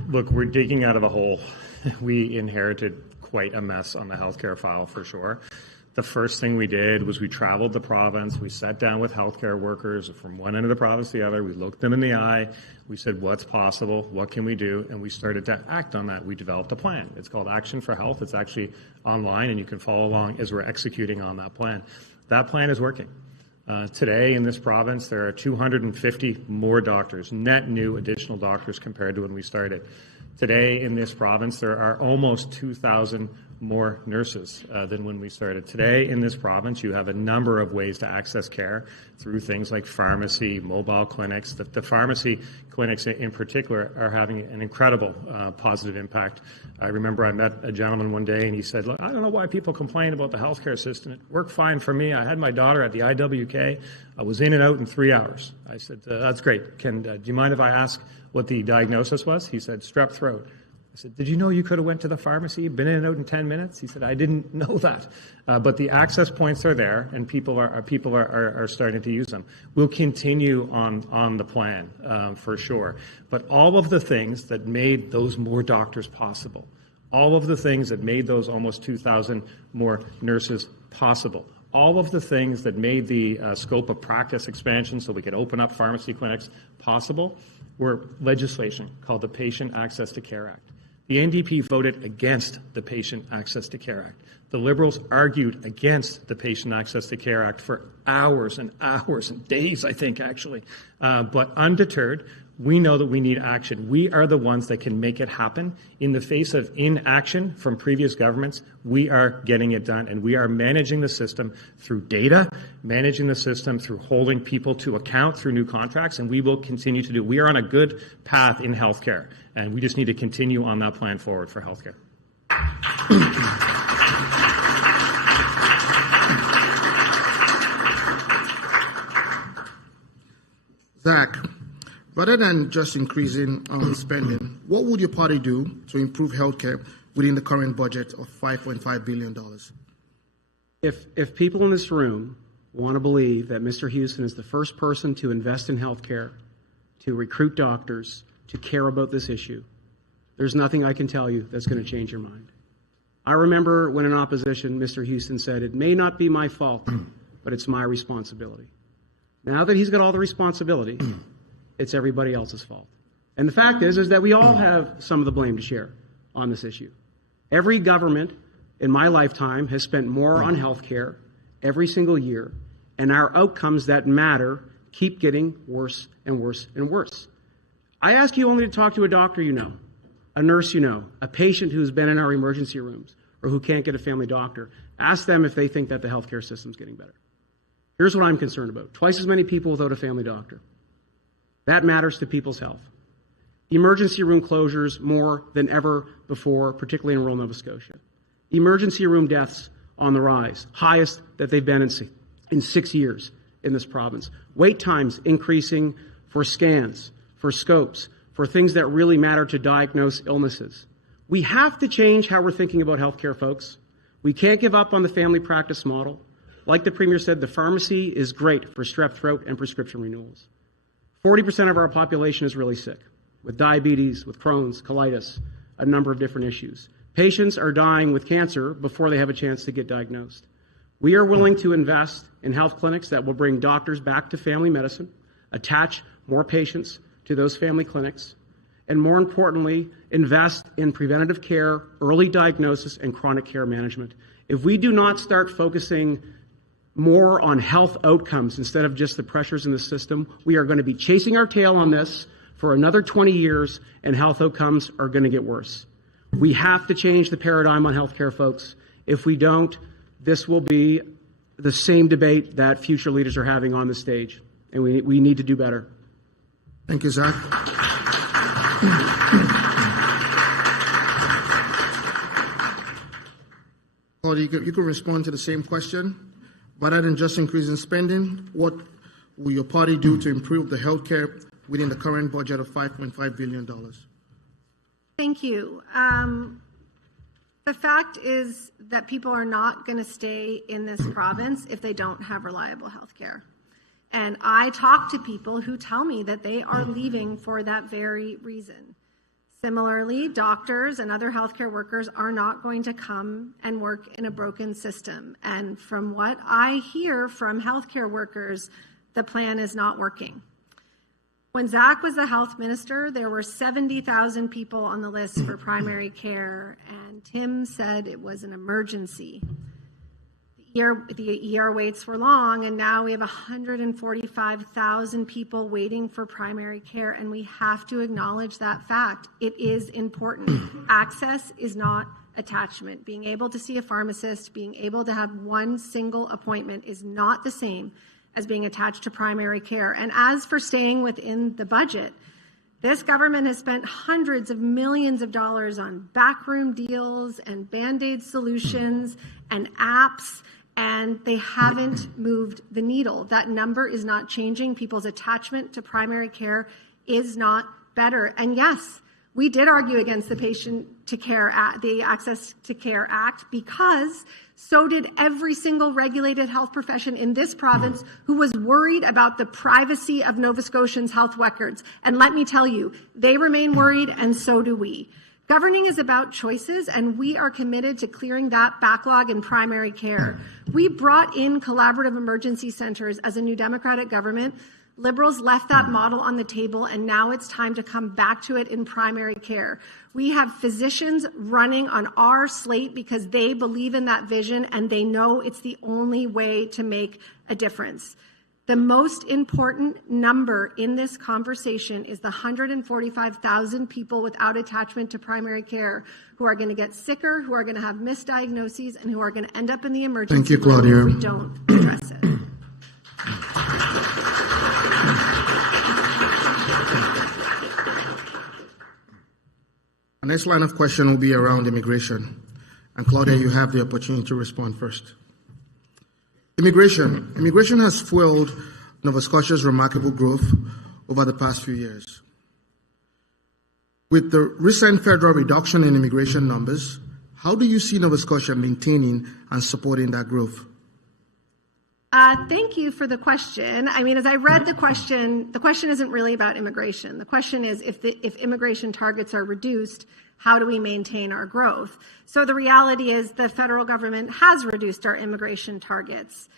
Look, we're digging out of a hole. We inherited quite a mess on the healthcare file for sure. The first thing we did was we traveled the province. We sat down with healthcare workers from one end of the province to the other. We looked them in the eye. We said, what's possible? What can we do? And we started to act on that. We developed a plan. It's called Action for Health. It's actually online, and you can follow along as we're executing on that plan. That plan is working. Today in this province, there are 250 more doctors, net new additional doctors compared to when we started. Today in this province, there are almost 2,000 more nurses than when we started. Today in this province, you have a number of ways to access care through things like pharmacy, mobile clinics. The pharmacy clinics in particular are having an incredible positive impact. I remember I met a gentleman one day and he said, look, I don't know why people complain about the healthcare system. It worked fine for me. I had my daughter at the IWK. I was in and out in 3 hours. I said, that's great. Do you mind if I ask what the diagnosis was? He said, strep throat. I said, did you know you could have went to the pharmacy, been in and out in 10 minutes? He said, I didn't know that. But the access points are there, and people are starting to use them. We'll continue on the plan for sure. But all of the things that made those more doctors possible, all of the things that made those almost 2,000 more nurses possible, all of the things that made the scope of practice expansion so we could open up pharmacy clinics possible were legislation called the Patient Access to Care Act. The NDP voted against the Patient Access to Care Act. The Liberals argued against the Patient Access to Care Act for hours and hours and days, I think, actually. But undeterred, we know that we need action. We are the ones that can make it happen. In the face of inaction from previous governments, we are getting it done, and we are managing the system through data, managing the system through holding people to account through new contracts, and we will continue to do. We are on a good path in healthcare, and we just need to continue on that plan forward for healthcare. Zach, rather than just increasing spending, what would your party do to improve healthcare within the current budget of $5.5 billion? If people in this room want to believe that Mr. Houston is the first person to invest in healthcare, to recruit doctors, to care about this issue, there's nothing I can tell you that's going to change your mind. I remember when in opposition, Mr. Houston said, it may not be my fault, but it's my responsibility. Now that he's got all the responsibility, it's everybody else's fault. And the fact is that we all have some of the blame to share on this issue. Every government in my lifetime has spent more on health care every single year, and our outcomes that matter keep getting worse and worse and worse. I ask you only to talk to a doctor you know, a nurse you know, a patient who's been in our emergency rooms or who can't get a family doctor. Ask them if they think that the healthcare system's getting better. Here's what I'm concerned about. Twice as many people without a family doctor. That matters to people's health. Emergency room closures more than ever before, particularly in rural Nova Scotia. Emergency room deaths on the rise, highest that they've been in 6 years in this province. Wait times increasing for scans, for scopes, for things that really matter to diagnose illnesses. We have to change how we're thinking about healthcare, folks. We can't give up on the family practice model. Like the Premier said, the pharmacy is great for strep throat and prescription renewals. 40% of our population is really sick with diabetes, with Crohn's, colitis, a number of different issues. Patients are dying with cancer before they have a chance to get diagnosed. We are willing to invest in health clinics that will bring doctors back to family medicine, attach more patients to those family clinics, and more importantly, invest in preventative care, early diagnosis, and chronic care management. If we do not start focusing more on health outcomes instead of just the pressures in the system, we are going to be chasing our tail on this for another 20 years, and health outcomes are going to get worse. We have to change the paradigm on healthcare, folks. If we don't, this will be the same debate that future leaders are having on the stage, and we need to do better. Thank you, Zach. Claudia, you can respond to the same question. Rather than just increasing spending, what will your party do to improve the healthcare within the current budget of $5.5 billion? Thank you. The fact is that people are not going to stay in this province if they don't have reliable health care. And I talk to people who tell me that they are leaving for that very reason. Similarly, doctors and other healthcare workers are not going to come and work in a broken system. And from what I hear from healthcare workers, the plan is not working. When Zach was the health minister, there were 70,000 people on the list for primary care, and Tim said it was an emergency. The ER waits were long, and now we have 145,000 people waiting for primary care, and we have to acknowledge that fact. It is important. Access is not attachment. Being able to see a pharmacist, being able to have one single appointment is not the same as being attached to primary care. And as for staying within the budget, this government has spent hundreds of millions of dollars on backroom deals and Band-Aid solutions and apps, and they haven't moved the needle. That number is not changing. People's attachment to primary care is not better. And yes, we did argue against the Patient to Care Act, the Access to Care Act, because so did every single regulated health profession in this province who was worried about the privacy of Nova Scotians' health records. And let me tell you, they remain worried, and so do we. Governing is about choices, and we are committed to clearing that backlog in primary care. We brought in collaborative emergency centers as a new Democratic government. Liberals left that model on the table, and now it's time to come back to it in primary care. We have physicians running on our slate because they believe in that vision, and they know it's the only way to make a difference. The most important number in this conversation is the 145,000 people without attachment to primary care who are going to get sicker, who are going to have misdiagnoses, and who are going to end up in the emergency room if we don't address it. Our next line of question will be around immigration. And Claudia, you have the opportunity to respond first. Immigration. Immigration has fueled Nova Scotia's remarkable growth over the past few years. With the recent federal reduction in immigration numbers, how do you see Nova Scotia maintaining and supporting that growth? Thank you for the question. I mean, as I read the question isn't really about immigration. The question is, if immigration targets are reduced, how do we maintain our growth? So the reality is the federal government has reduced our immigration targets,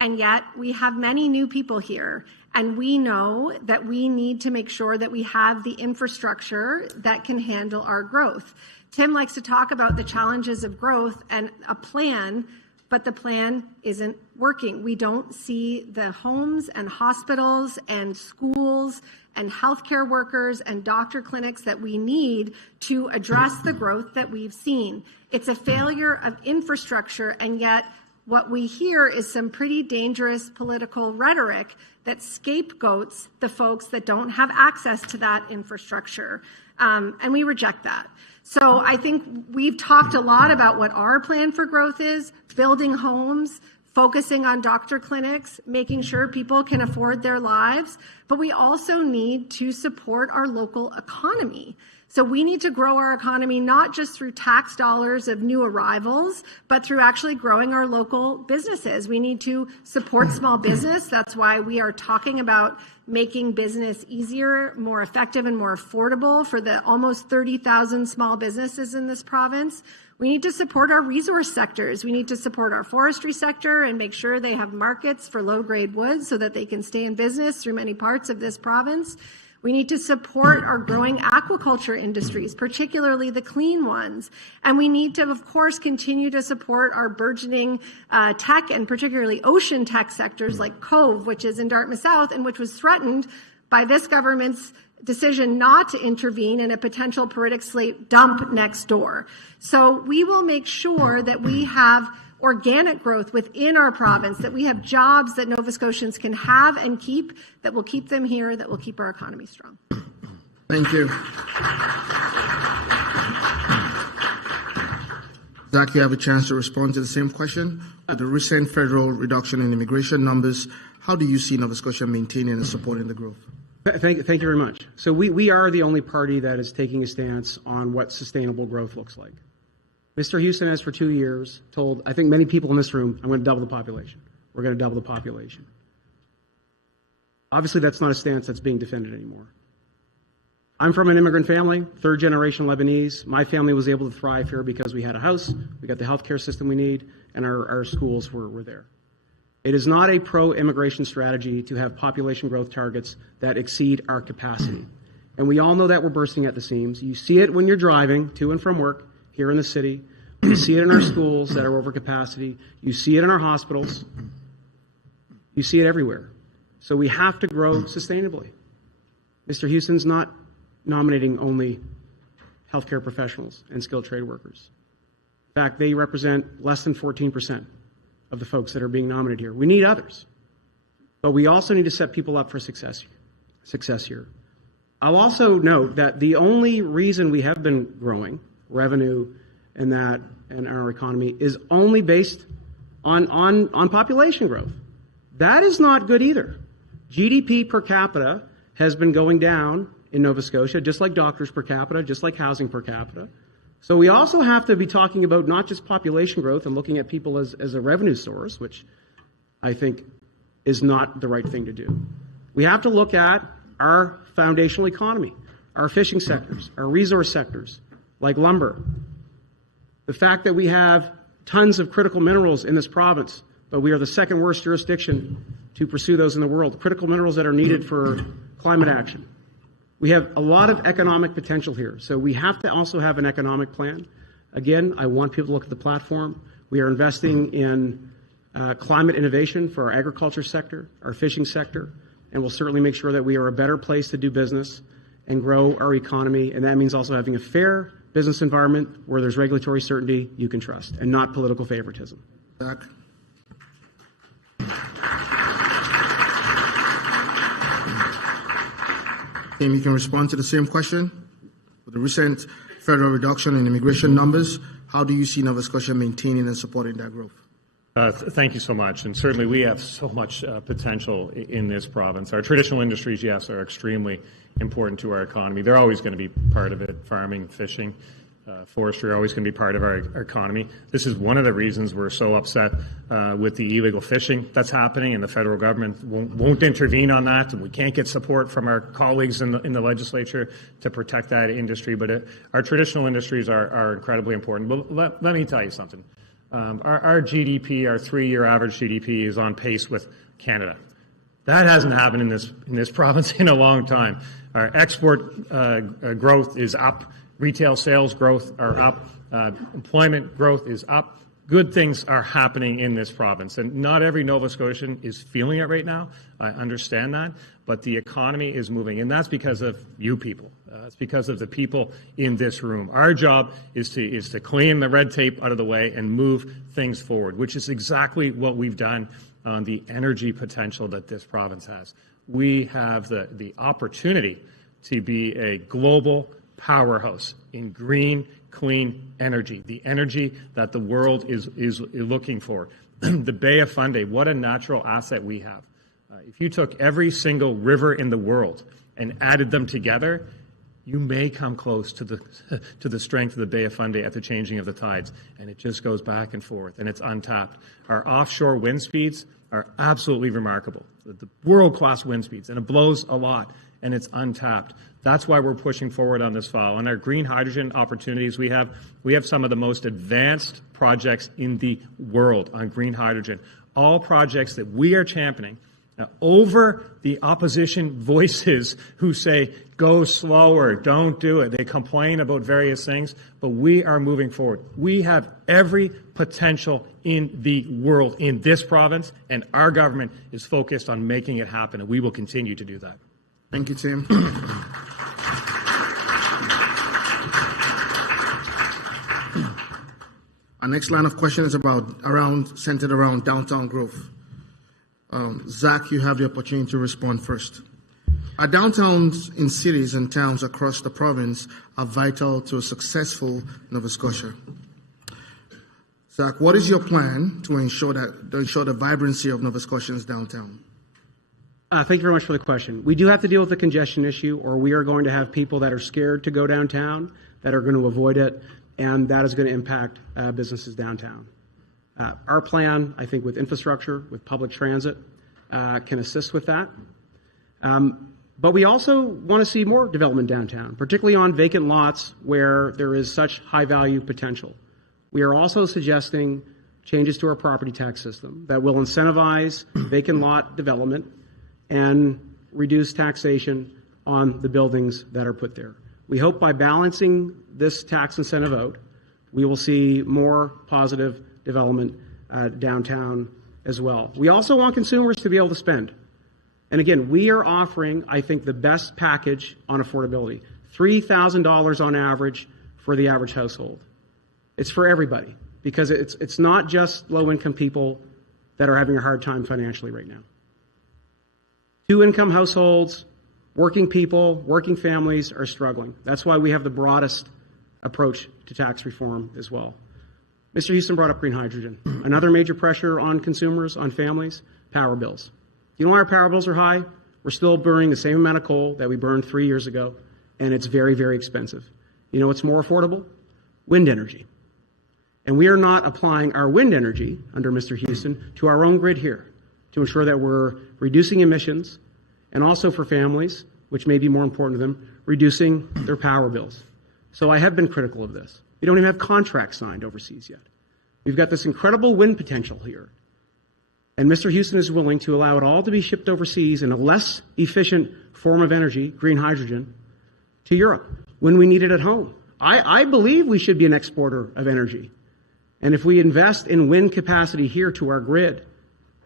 and yet we have many new people here, and we know that we need to make sure that we have the infrastructure that can handle our growth. Tim likes to talk about the challenges of growth and a plan, but the plan isn't working. We don't see the homes and hospitals and schools and healthcare workers and doctor clinics that we need to address the growth that we've seen. It's a failure of infrastructure, and yet what we hear is some pretty dangerous political rhetoric that scapegoats the folks that don't have access to that infrastructure. And we reject that. So I think we've talked a lot about what our plan for growth is, building homes, focusing on doctor clinics, making sure people can afford their lives, but we also need to support our local economy. So we need to grow our economy not just through tax dollars of new arrivals, but through actually growing our local businesses. We need to support small business. That's why we are talking about making business easier, more effective, and more affordable for the almost 30,000 small businesses in this province. We need to support our resource sectors. We need to support our forestry sector and make sure they have markets for low-grade wood so that they can stay in business through many parts of this province. We need to support our growing aquaculture industries, particularly the clean ones. And we need to, of course, continue to support our burgeoning tech and particularly ocean tech sectors like Cove, which is in Dartmouth South and which was threatened by this government's decision not to intervene in a potential Poritic slate dump next door. So we will make sure that we have organic growth within our province, that we have jobs that Nova Scotians can have and keep, that will keep them here, that will keep our economy strong. Thank you. Zach, you have a chance to respond to the same question. With the recent federal reduction in immigration numbers, how do you see Nova Scotia maintaining and supporting the growth? Thank you very much. So we are the only party that is taking a stance on what sustainable growth looks like. Mr. Houston has for 2 years told, I think, many people in this room, I'm going to double the population. We're going to double the population. Obviously, that's not a stance that's being defended anymore. I'm from an immigrant family, third generation Lebanese. My family was able to thrive here because we had a house, we got the healthcare system we need, and our schools were there. It is not a pro-immigration strategy to have population growth targets that exceed our capacity. And we all know that we're bursting at the seams. You see it when you're driving to and from work here in the city. You see it in our schools that are over capacity. You see it in our hospitals. You see it everywhere. So we have to grow sustainably. Mr. Houston's not nominating only healthcare professionals and skilled trade workers. In fact, they represent less than 14% of the folks that are being nominated here. We need others. But we also need to set people up for success here. I'll also note that the only reason we have been growing revenue and our economy is only based on population growth. That is not good either. GDP per capita has been going down in Nova Scotia, just like doctors per capita, just like housing per capita. So we also have to be talking about not just population growth and looking at people as a revenue source, which I think is not the right thing to do. We have to look at our foundational economy, our fishing sectors, our resource sectors, like lumber. The fact that we have tons of critical minerals in this province, but we are the second worst jurisdiction to pursue those in the world, critical minerals that are needed for climate action. We have a lot of economic potential here, so we have to also have an economic plan. Again, I want people to look at the platform. We are investing in climate innovation for our agriculture sector, our fishing sector, and we'll certainly make sure that we are a better place to do business and grow our economy, and that means also having a fair business environment where there's regulatory certainty you can trust, and not political favoritism. Zach. Tim, you can respond to the same question. With the recent federal reduction in immigration numbers, how do you see Nova Scotia maintaining and supporting that growth? Thank you so much. And certainly we have so much potential in this province. Our traditional industries, yes, are extremely important to our economy. They're always going to be part of it. Farming, fishing, forestry are always going to be part of our economy. This is one of the reasons we're so upset with the illegal fishing that's happening, and the federal government won't intervene on that, and we can't get support from our colleagues in the legislature to protect that industry. But our traditional industries are incredibly important. But let me tell you something. Our GDP, our 3-year average GDP, is on pace with Canada. That hasn't happened in this province in a long time. Our export growth is up. Retail sales growth are up. Employment growth is up. Good things are happening in this province. And not every Nova Scotian is feeling it right now. I understand that. But the economy is moving. And that's because of you people. That's because of the people in this room. Our job is to clean the red tape out of the way and move things forward, which is exactly what we've done on the energy potential that this province has. We have the opportunity to be a global powerhouse in green, clean energy, the energy that the world is looking for. The Bay of Fundy, what a natural asset we have. If you took every single river in the world and added them together, you may come close to the strength of the Bay of Fundy at the changing of the tides, and it just goes back and forth, and it's untapped. Our offshore wind speeds are absolutely remarkable, the world-class wind speeds, and it blows a lot, and it's untapped. That's why we're pushing forward on this file. On our green hydrogen opportunities, we have some of the most advanced projects in the world on green hydrogen, all projects that we are championing over the opposition voices who say, go slower, don't do it. They complain about various things, but we are moving forward. We have every potential in the world, in this province, and our government is focused on making it happen, and we will continue to do that. Thank you, Tim. Our next line of questions is centered around downtown growth. Zach, you have the opportunity to respond first. Our downtowns in cities and towns across the province are vital to a successful Nova Scotia. Zach, what is your plan to ensure the vibrancy of Nova Scotians downtown? Thank you very much for the question. We do have to deal with the congestion issue, or we are going to have people that are scared to go downtown, that are going to avoid it, and that is going to impact businesses downtown. Our plan, I think, with infrastructure, with public transit, can assist with that. But we also want to see more development downtown, particularly on vacant lots where there is such high value potential. We are also suggesting changes to our property tax system that will incentivize vacant lot development and reduce taxation on the buildings that are put there. We hope by balancing this tax incentive out, we will see more positive development downtown as well. We also want consumers to be able to spend. And again, we are offering, I think, the best package on affordability. $3,000 on average for the average household. It's for everybody because it's not just low-income people that are having a hard time financially right now. Two-income households, working people, working families are struggling. That's why we have the broadest approach to tax reform as well. Mr. Houston brought up green hydrogen. Another major pressure on consumers, on families, power bills. You know why our power bills are high? We're still burning the same amount of coal that we burned 3 years ago, and it's very, very expensive. You know what's more affordable? Wind energy. And we are not applying our wind energy, under Mr. Houston, to our own grid here to ensure that we're reducing emissions, and also for families, which may be more important to them, reducing their power bills. So I have been critical of this. We don't even have contracts signed overseas yet. We've got this incredible wind potential here. And Mr. Houston is willing to allow it all to be shipped overseas in a less efficient form of energy, green hydrogen, to Europe when we need it at home. I believe we should be an exporter of energy. And if we invest in wind capacity here to our grid,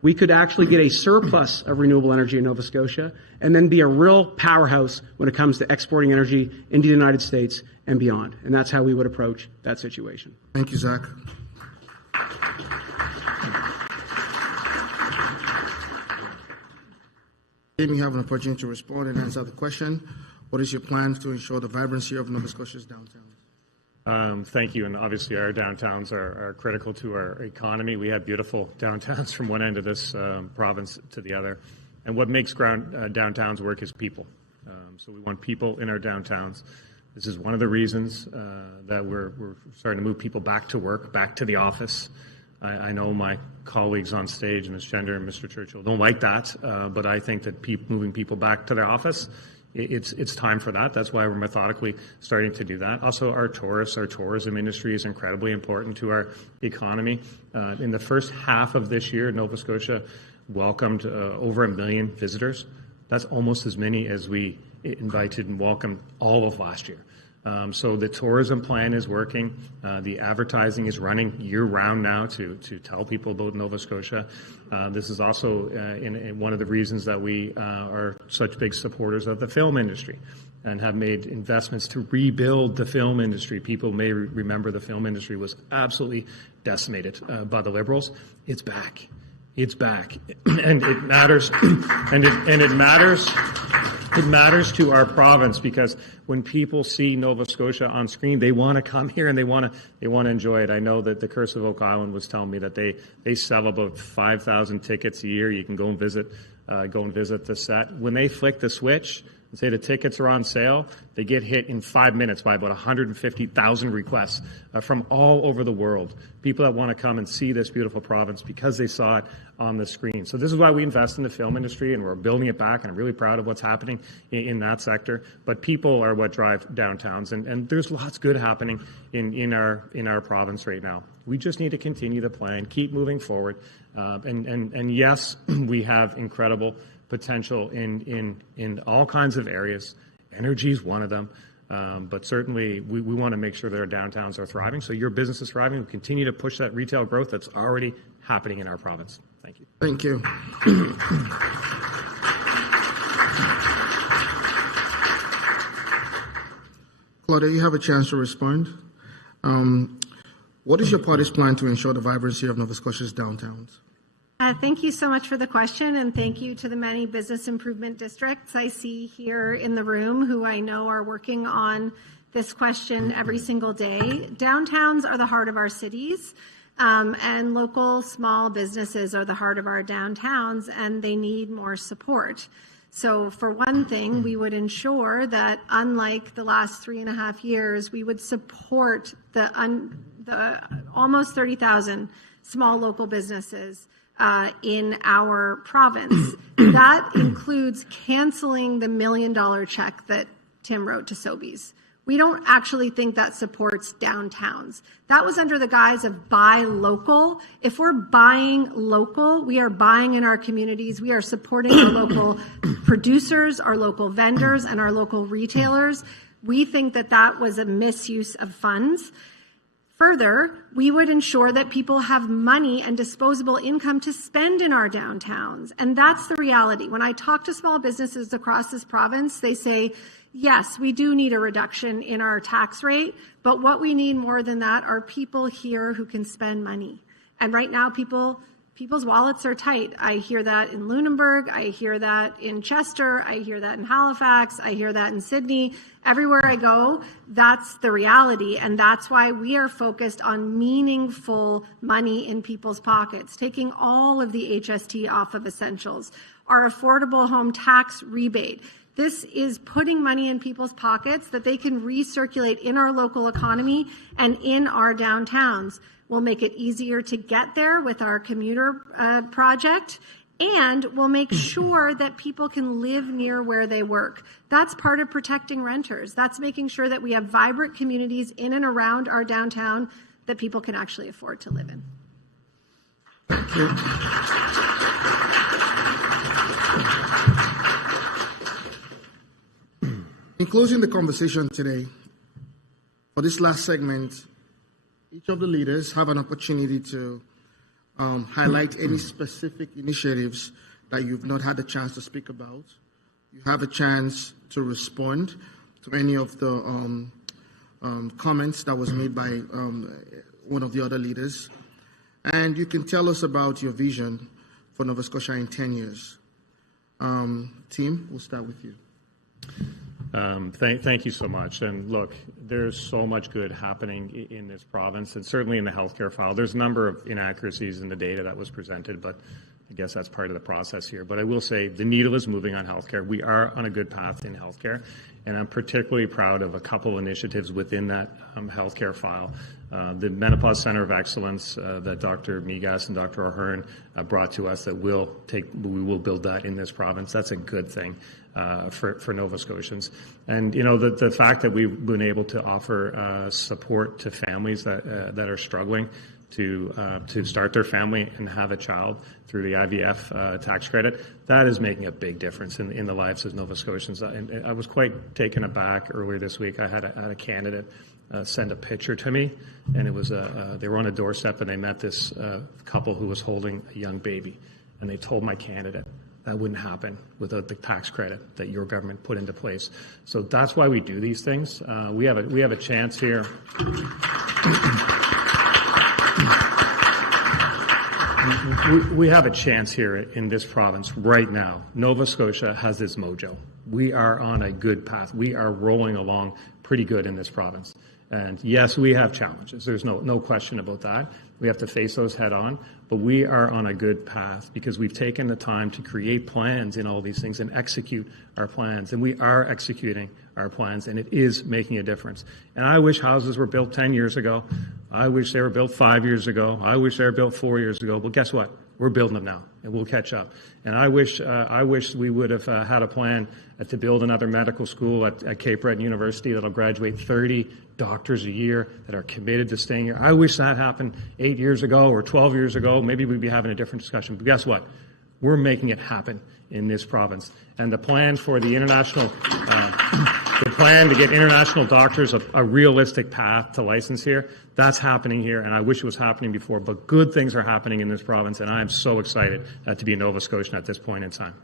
we could actually get a surplus of renewable energy in Nova Scotia and then be a real powerhouse when it comes to exporting energy into the United States and beyond. And that's how we would approach that situation. Thank you, Zach. Tim, you have an opportunity to respond and answer the question. What is your plan to ensure the vibrancy of Nova Scotia's downtown? Thank you. And obviously our downtowns are critical to our economy. We have beautiful downtowns from one end of this province to the other. And what makes downtowns work is people. So we want people in our downtowns. This is one of the reasons that we're starting to move people back to work, back to the office. I know my colleagues on stage, Ms. Gender and Mr. Churchill, don't like that, but I think that moving people back to their office, it's time for that. That's why we're methodically starting to do that. Also, our tourism industry is incredibly important to our economy. In the first half of this year, Nova Scotia welcomed over 1 million visitors. That's almost as many as we invited and welcomed all of last year. So the tourism plan is working. The advertising is running year-round now to tell people about Nova Scotia. This is also in one of the reasons that we are such big supporters of the film industry and have made investments to rebuild the film industry. People may remember the film industry was absolutely decimated by the Liberals. It's back. It's back. And it matters. And it matters. It matters to our province because when people see Nova Scotia on screen, they want to come here and they want to enjoy it. I know that the Curse of Oak Island was telling me that they sell about 5,000 tickets a year. You can go and visit the set. When they flick the switch and say the tickets are on sale, they get hit in 5 minutes by about 150,000 requests from all over the world. People that want to come and see this beautiful province because they saw it on the screen. So this is why we invest in the film industry, and we're building it back, and I'm really proud of what's happening in that sector. But people are what drive downtowns, and there's lots good happening in our province right now. We just need to continue the plan, keep moving forward, and yes, we have incredible potential in all kinds of areas. Energy is one of them. But certainly we want to make sure that our downtowns are thriving. So your business is thriving. We continue to push that retail growth that's already happening in our province. Thank you. Thank you. Claudia, you have a chance to respond. What is your party's plan to ensure the vibrancy of Nova Scotia's downtowns? Thank you so much for the question, and thank you to the many business improvement districts I see here in the room who I know are working on this question every single day. Downtowns are the heart of our cities, and local small businesses are the heart of our downtowns, and they need more support. So for one thing, we would ensure that unlike the last 3.5 years, we would support the almost 30,000 small local businesses in our province. That includes canceling the $1 million check that Tim wrote to Sobeys. We don't actually think that supports downtowns. That was under the guise of buy local. If we're buying local, we are buying in our communities. We are supporting our local producers, our local vendors, and our local retailers. We think that that was a misuse of funds. Further, we would ensure that people have money and disposable income to spend in our downtowns. And that's the reality. When I talk to small businesses across this province, they say, yes, we do need a reduction in our tax rate, but what we need more than that are people here who can spend money. And right now, people's wallets are tight. I hear that in Lunenburg. I hear that in Chester. I hear that in Halifax. I hear that in Sydney. Everywhere I go, that's the reality. And that's why we are focused on meaningful money in people's pockets, taking all of the HST off of essentials, our affordable home tax rebate. This is putting money in people's pockets that they can recirculate in our local economy and in our downtowns. We'll make it easier to get there with our commuter project, and we'll make sure that people can live near where they work. That's part of protecting renters. That's making sure that we have vibrant communities in and around our downtown that people can actually afford to live in. Thank you. In closing the conversation today, for this last segment, each of the leaders have an opportunity to highlight any specific initiatives that you've not had a chance to speak about. You have a chance to respond to any of the comments that was made by one of the other leaders. And you can tell us about your vision for Nova Scotia in 10 years. Tim, we'll start with you. Thank you so much. And look, there's so much good happening in this province, and certainly in the healthcare file. There's a number of inaccuracies in the data that was presented, but I guess that's part of the process here. But I will say the needle is moving on healthcare. We are on a good path in healthcare, and I'm particularly proud of a couple initiatives within that healthcare file. The Menopause Center of Excellence that Dr. Migas and Dr. O'Hearn brought to us, that we will build that in this province. That's a good thing for Nova Scotians. And you know, the fact that we've been able to offer support to families that are struggling to start their family and have a child through the IVF tax credit, that is making a big difference in the lives of Nova Scotians. And I was quite taken aback earlier this week. I had a candidate send a picture to me, and it was they were on a doorstep, and they met this couple who was holding a young baby, and they told my candidate that wouldn't happen without the tax credit that your government put into place. So that's why we do these things. We have a chance here. We have a chance here in this province right now. Nova Scotia has this mojo. we are on a good path. We are rolling along pretty good in this province. And yes, we have challenges. There's no question about that. We have to face those head on, but we are on a good path because we've taken the time to create plans in all these things and execute our plans. And we are executing our plans, and it is making a difference. And I wish houses were built 10 years ago. I wish they were built 5 years ago. I wish they were built 4 years ago. But guess what? We're building them now, and we'll catch up. And I wish we would have had a plan to build another medical school at Cape Breton University that'll graduate 30 doctors a year that are committed to staying here. I wish that happened 8 years ago or 12 years ago. Maybe we'd be having a different discussion. But guess what? We're making it happen in this province. And the plan for the international, the plan to get international doctors a realistic path to license here, that's happening here, and I wish it was happening before. But good things are happening in this province, and I am so excited to be a Nova Scotian at this point in time.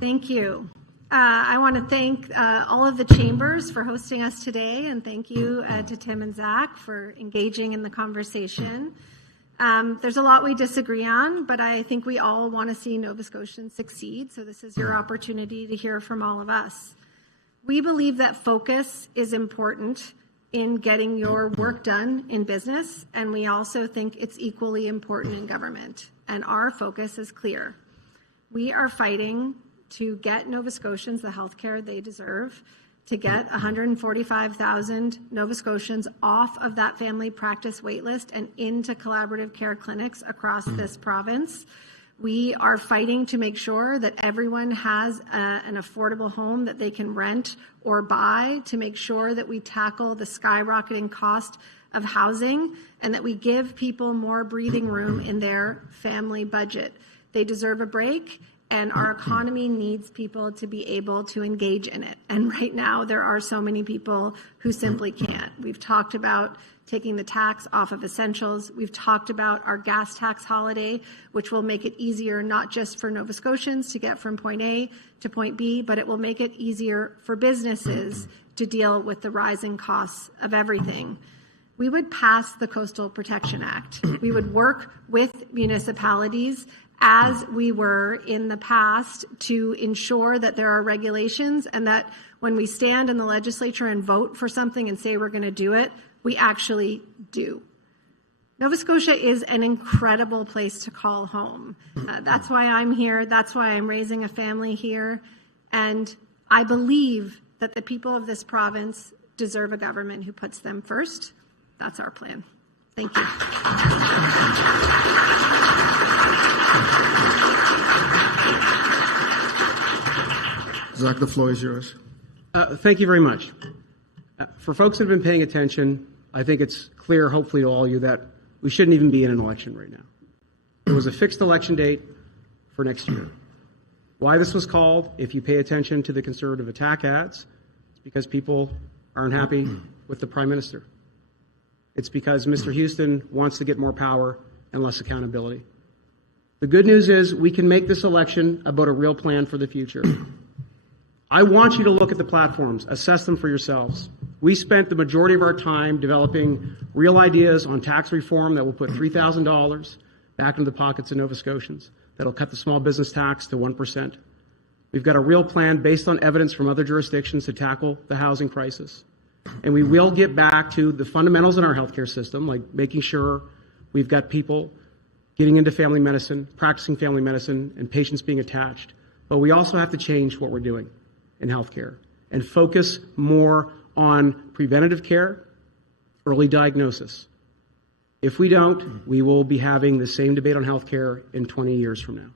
Thank you. I want to thank all of the chambers for hosting us today, and thank you to Tim and Zach for engaging in the conversation. There's a lot we disagree on, but I think we all want to see Nova Scotians succeed, so this is your opportunity to hear from all of us. We believe that focus is important in getting your work done in business, and we also think it's equally important in government, and our focus is clear. We are fighting to get Nova Scotians the health care they deserve, to get 145,000 Nova Scotians off of that family practice waitlist and into collaborative care clinics across this province. We are fighting to make sure that everyone has an affordable home that they can rent or buy, to make sure that we tackle the skyrocketing cost of housing and that we give people more breathing room in their family budget. They deserve a break, and our economy needs people to be able to engage in it. And right now, there are so many people who simply can't. We've talked about taking the tax off of essentials. We've talked about our gas tax holiday, which will make it easier not just for Nova Scotians to get from point A to point B, but it will make it easier for businesses to deal with the rising costs of everything. We would pass the Coastal Protection Act. We would work with municipalities as we were in the past to ensure that there are regulations and that when we stand in the legislature and vote for something and say we're going to do it, we actually do. Nova Scotia is an incredible place to call home. That's why I'm here. That's why I'm raising a family here. And I believe that the people of this province deserve a government who puts them first. That's our plan. Thank you. Zach, the floor is yours. Thank you very much. For folks that have been paying attention, I think it's clear, hopefully to all of you, that we shouldn't even be in an election right now. There was a fixed election date for next year. Why this was called, if you pay attention to the Conservative attack ads, it's because people aren't happy with the Prime Minister. It's because Mr. Houston wants to get more power and less accountability. The good news is we can make this election about a real plan for the future. I want you to look at the platforms, assess them for yourselves. We spent the majority of our time developing real ideas on tax reform that will put $3,000 back into the pockets of Nova Scotians, that'll cut the small business tax to 1%. We've got a real plan based on evidence from other jurisdictions to tackle the housing crisis. And we will get back to the fundamentals in our healthcare system, like making sure we've got people getting into family medicine, practicing family medicine, and patients being attached. But we also have to change what we're doing in healthcare and focus more on preventative care, early diagnosis. If we don't, we will be having the same debate on healthcare in 20 years from now.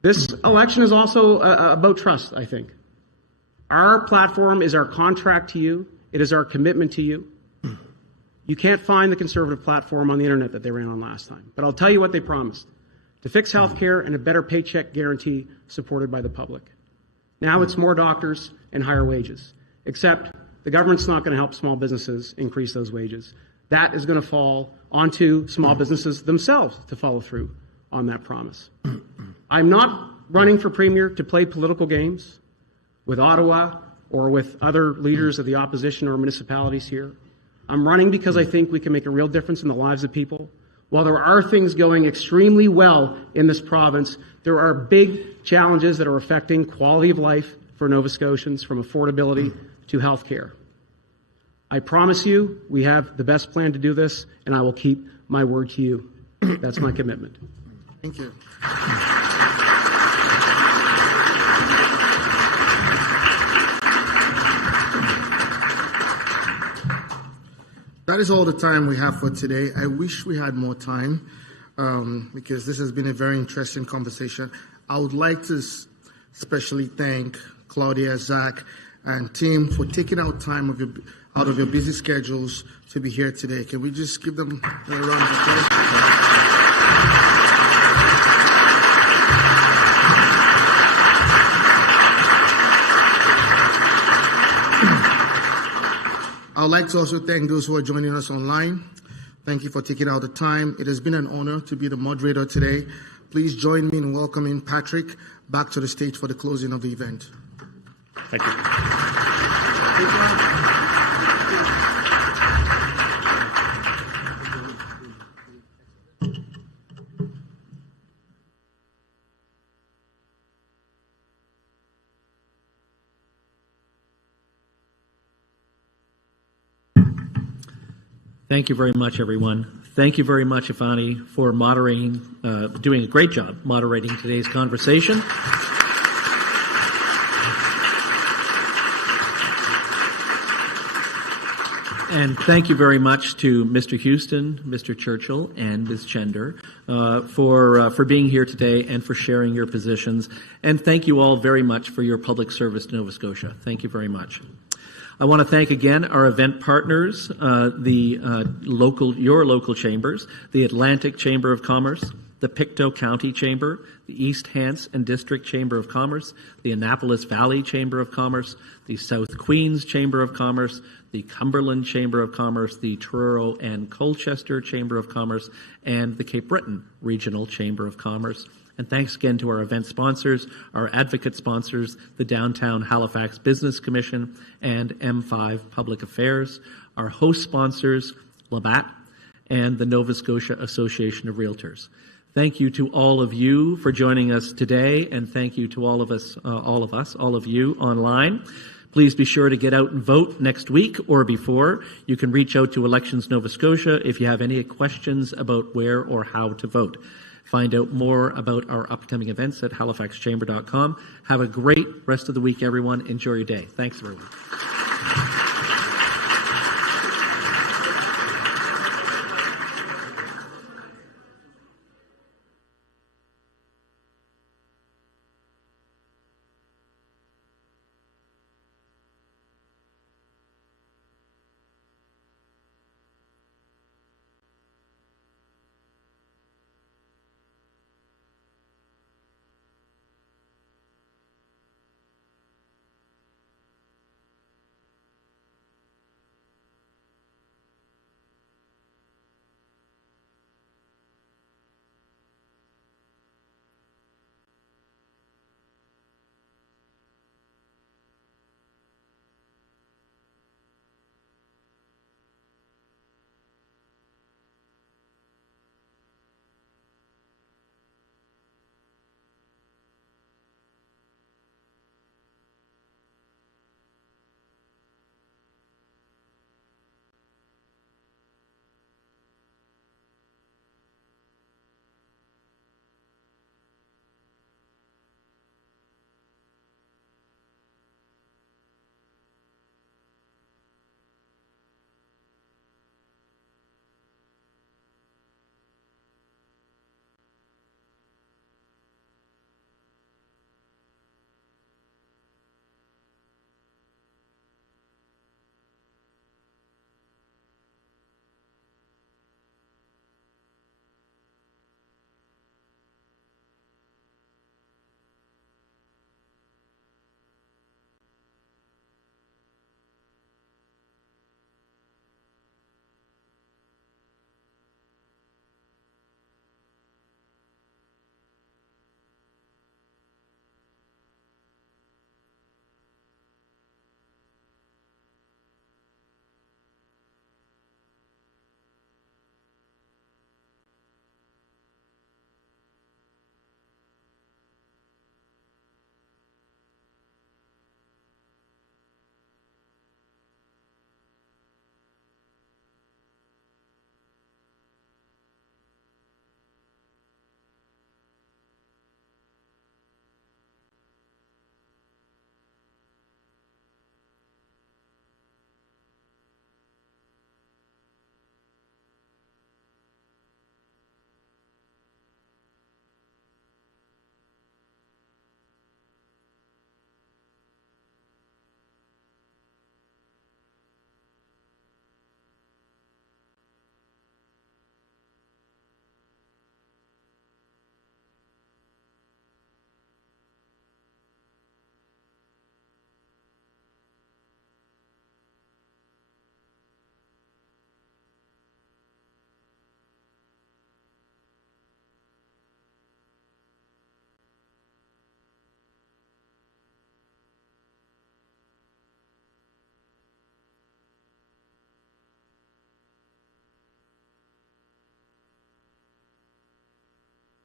This election is also about trust, I think. Our platform is our contract to you. It is our commitment to you. You can't find the Conservative platform on the internet that they ran on last time. But I'll tell you what they promised. To fix healthcare and a better paycheck guarantee supported by the public. Now it's more doctors and higher wages. Except the government's not going to help small businesses increase those wages. That is going to fall onto small businesses themselves to follow through on that promise. I'm not running for premier to play political games with Ottawa or with other leaders of the opposition or municipalities here. I'm running because I think we can make a real difference in the lives of people. While there are things going extremely well in this province, there are big challenges that are affecting quality of life for Nova Scotians, from affordability to health care. I promise you we have the best plan to do this, and I will keep my word to you. That's my commitment. Thank you. That is all the time we have for today. I wish we had more time because this has been a very interesting conversation. I would like to especially thank Claudia, Zach, and team for taking out time out of your busy schedules to be here today. Can we just give them a round of applause? I would like to also thank those who are joining us online. Thank you for taking out the time. It has been an honor to be the moderator today. Please join me in welcoming Patrick back to the stage for the closing of the event. Thank you. Thank you very much, everyone. Thank you very much, Ifani, for moderating, doing a great job moderating today's conversation. And thank you very much to Mr. Houston, Mr. Churchill, and Ms. Chender for being here today and for sharing your positions. And thank you all very much for your public service to Nova Scotia. Thank you very much. I want to thank again our event partners, your local chambers, the Atlantic Chamber of Commerce, the Pictou County Chamber, the East Hants and District Chamber of Commerce, the Annapolis Valley Chamber of Commerce, the South Queens Chamber of Commerce, the Cumberland Chamber of Commerce, the Truro and Colchester Chamber of Commerce, and the Cape Breton Regional Chamber of Commerce. And thanks again to our event sponsors, our advocate sponsors, the Downtown Halifax Business Commission and M5 Public Affairs, our host sponsors, Labatt, and the Nova Scotia Association of Realtors. Thank you to all of you for joining us today, and thank you to all of you online. Please be sure to get out and vote next week or before. You can reach out to Elections Nova Scotia if you have any questions about where or how to vote. Find out more about our upcoming events at halifaxchamber.com. Have a great rest of the week, everyone. Enjoy your day. Thanks, everyone.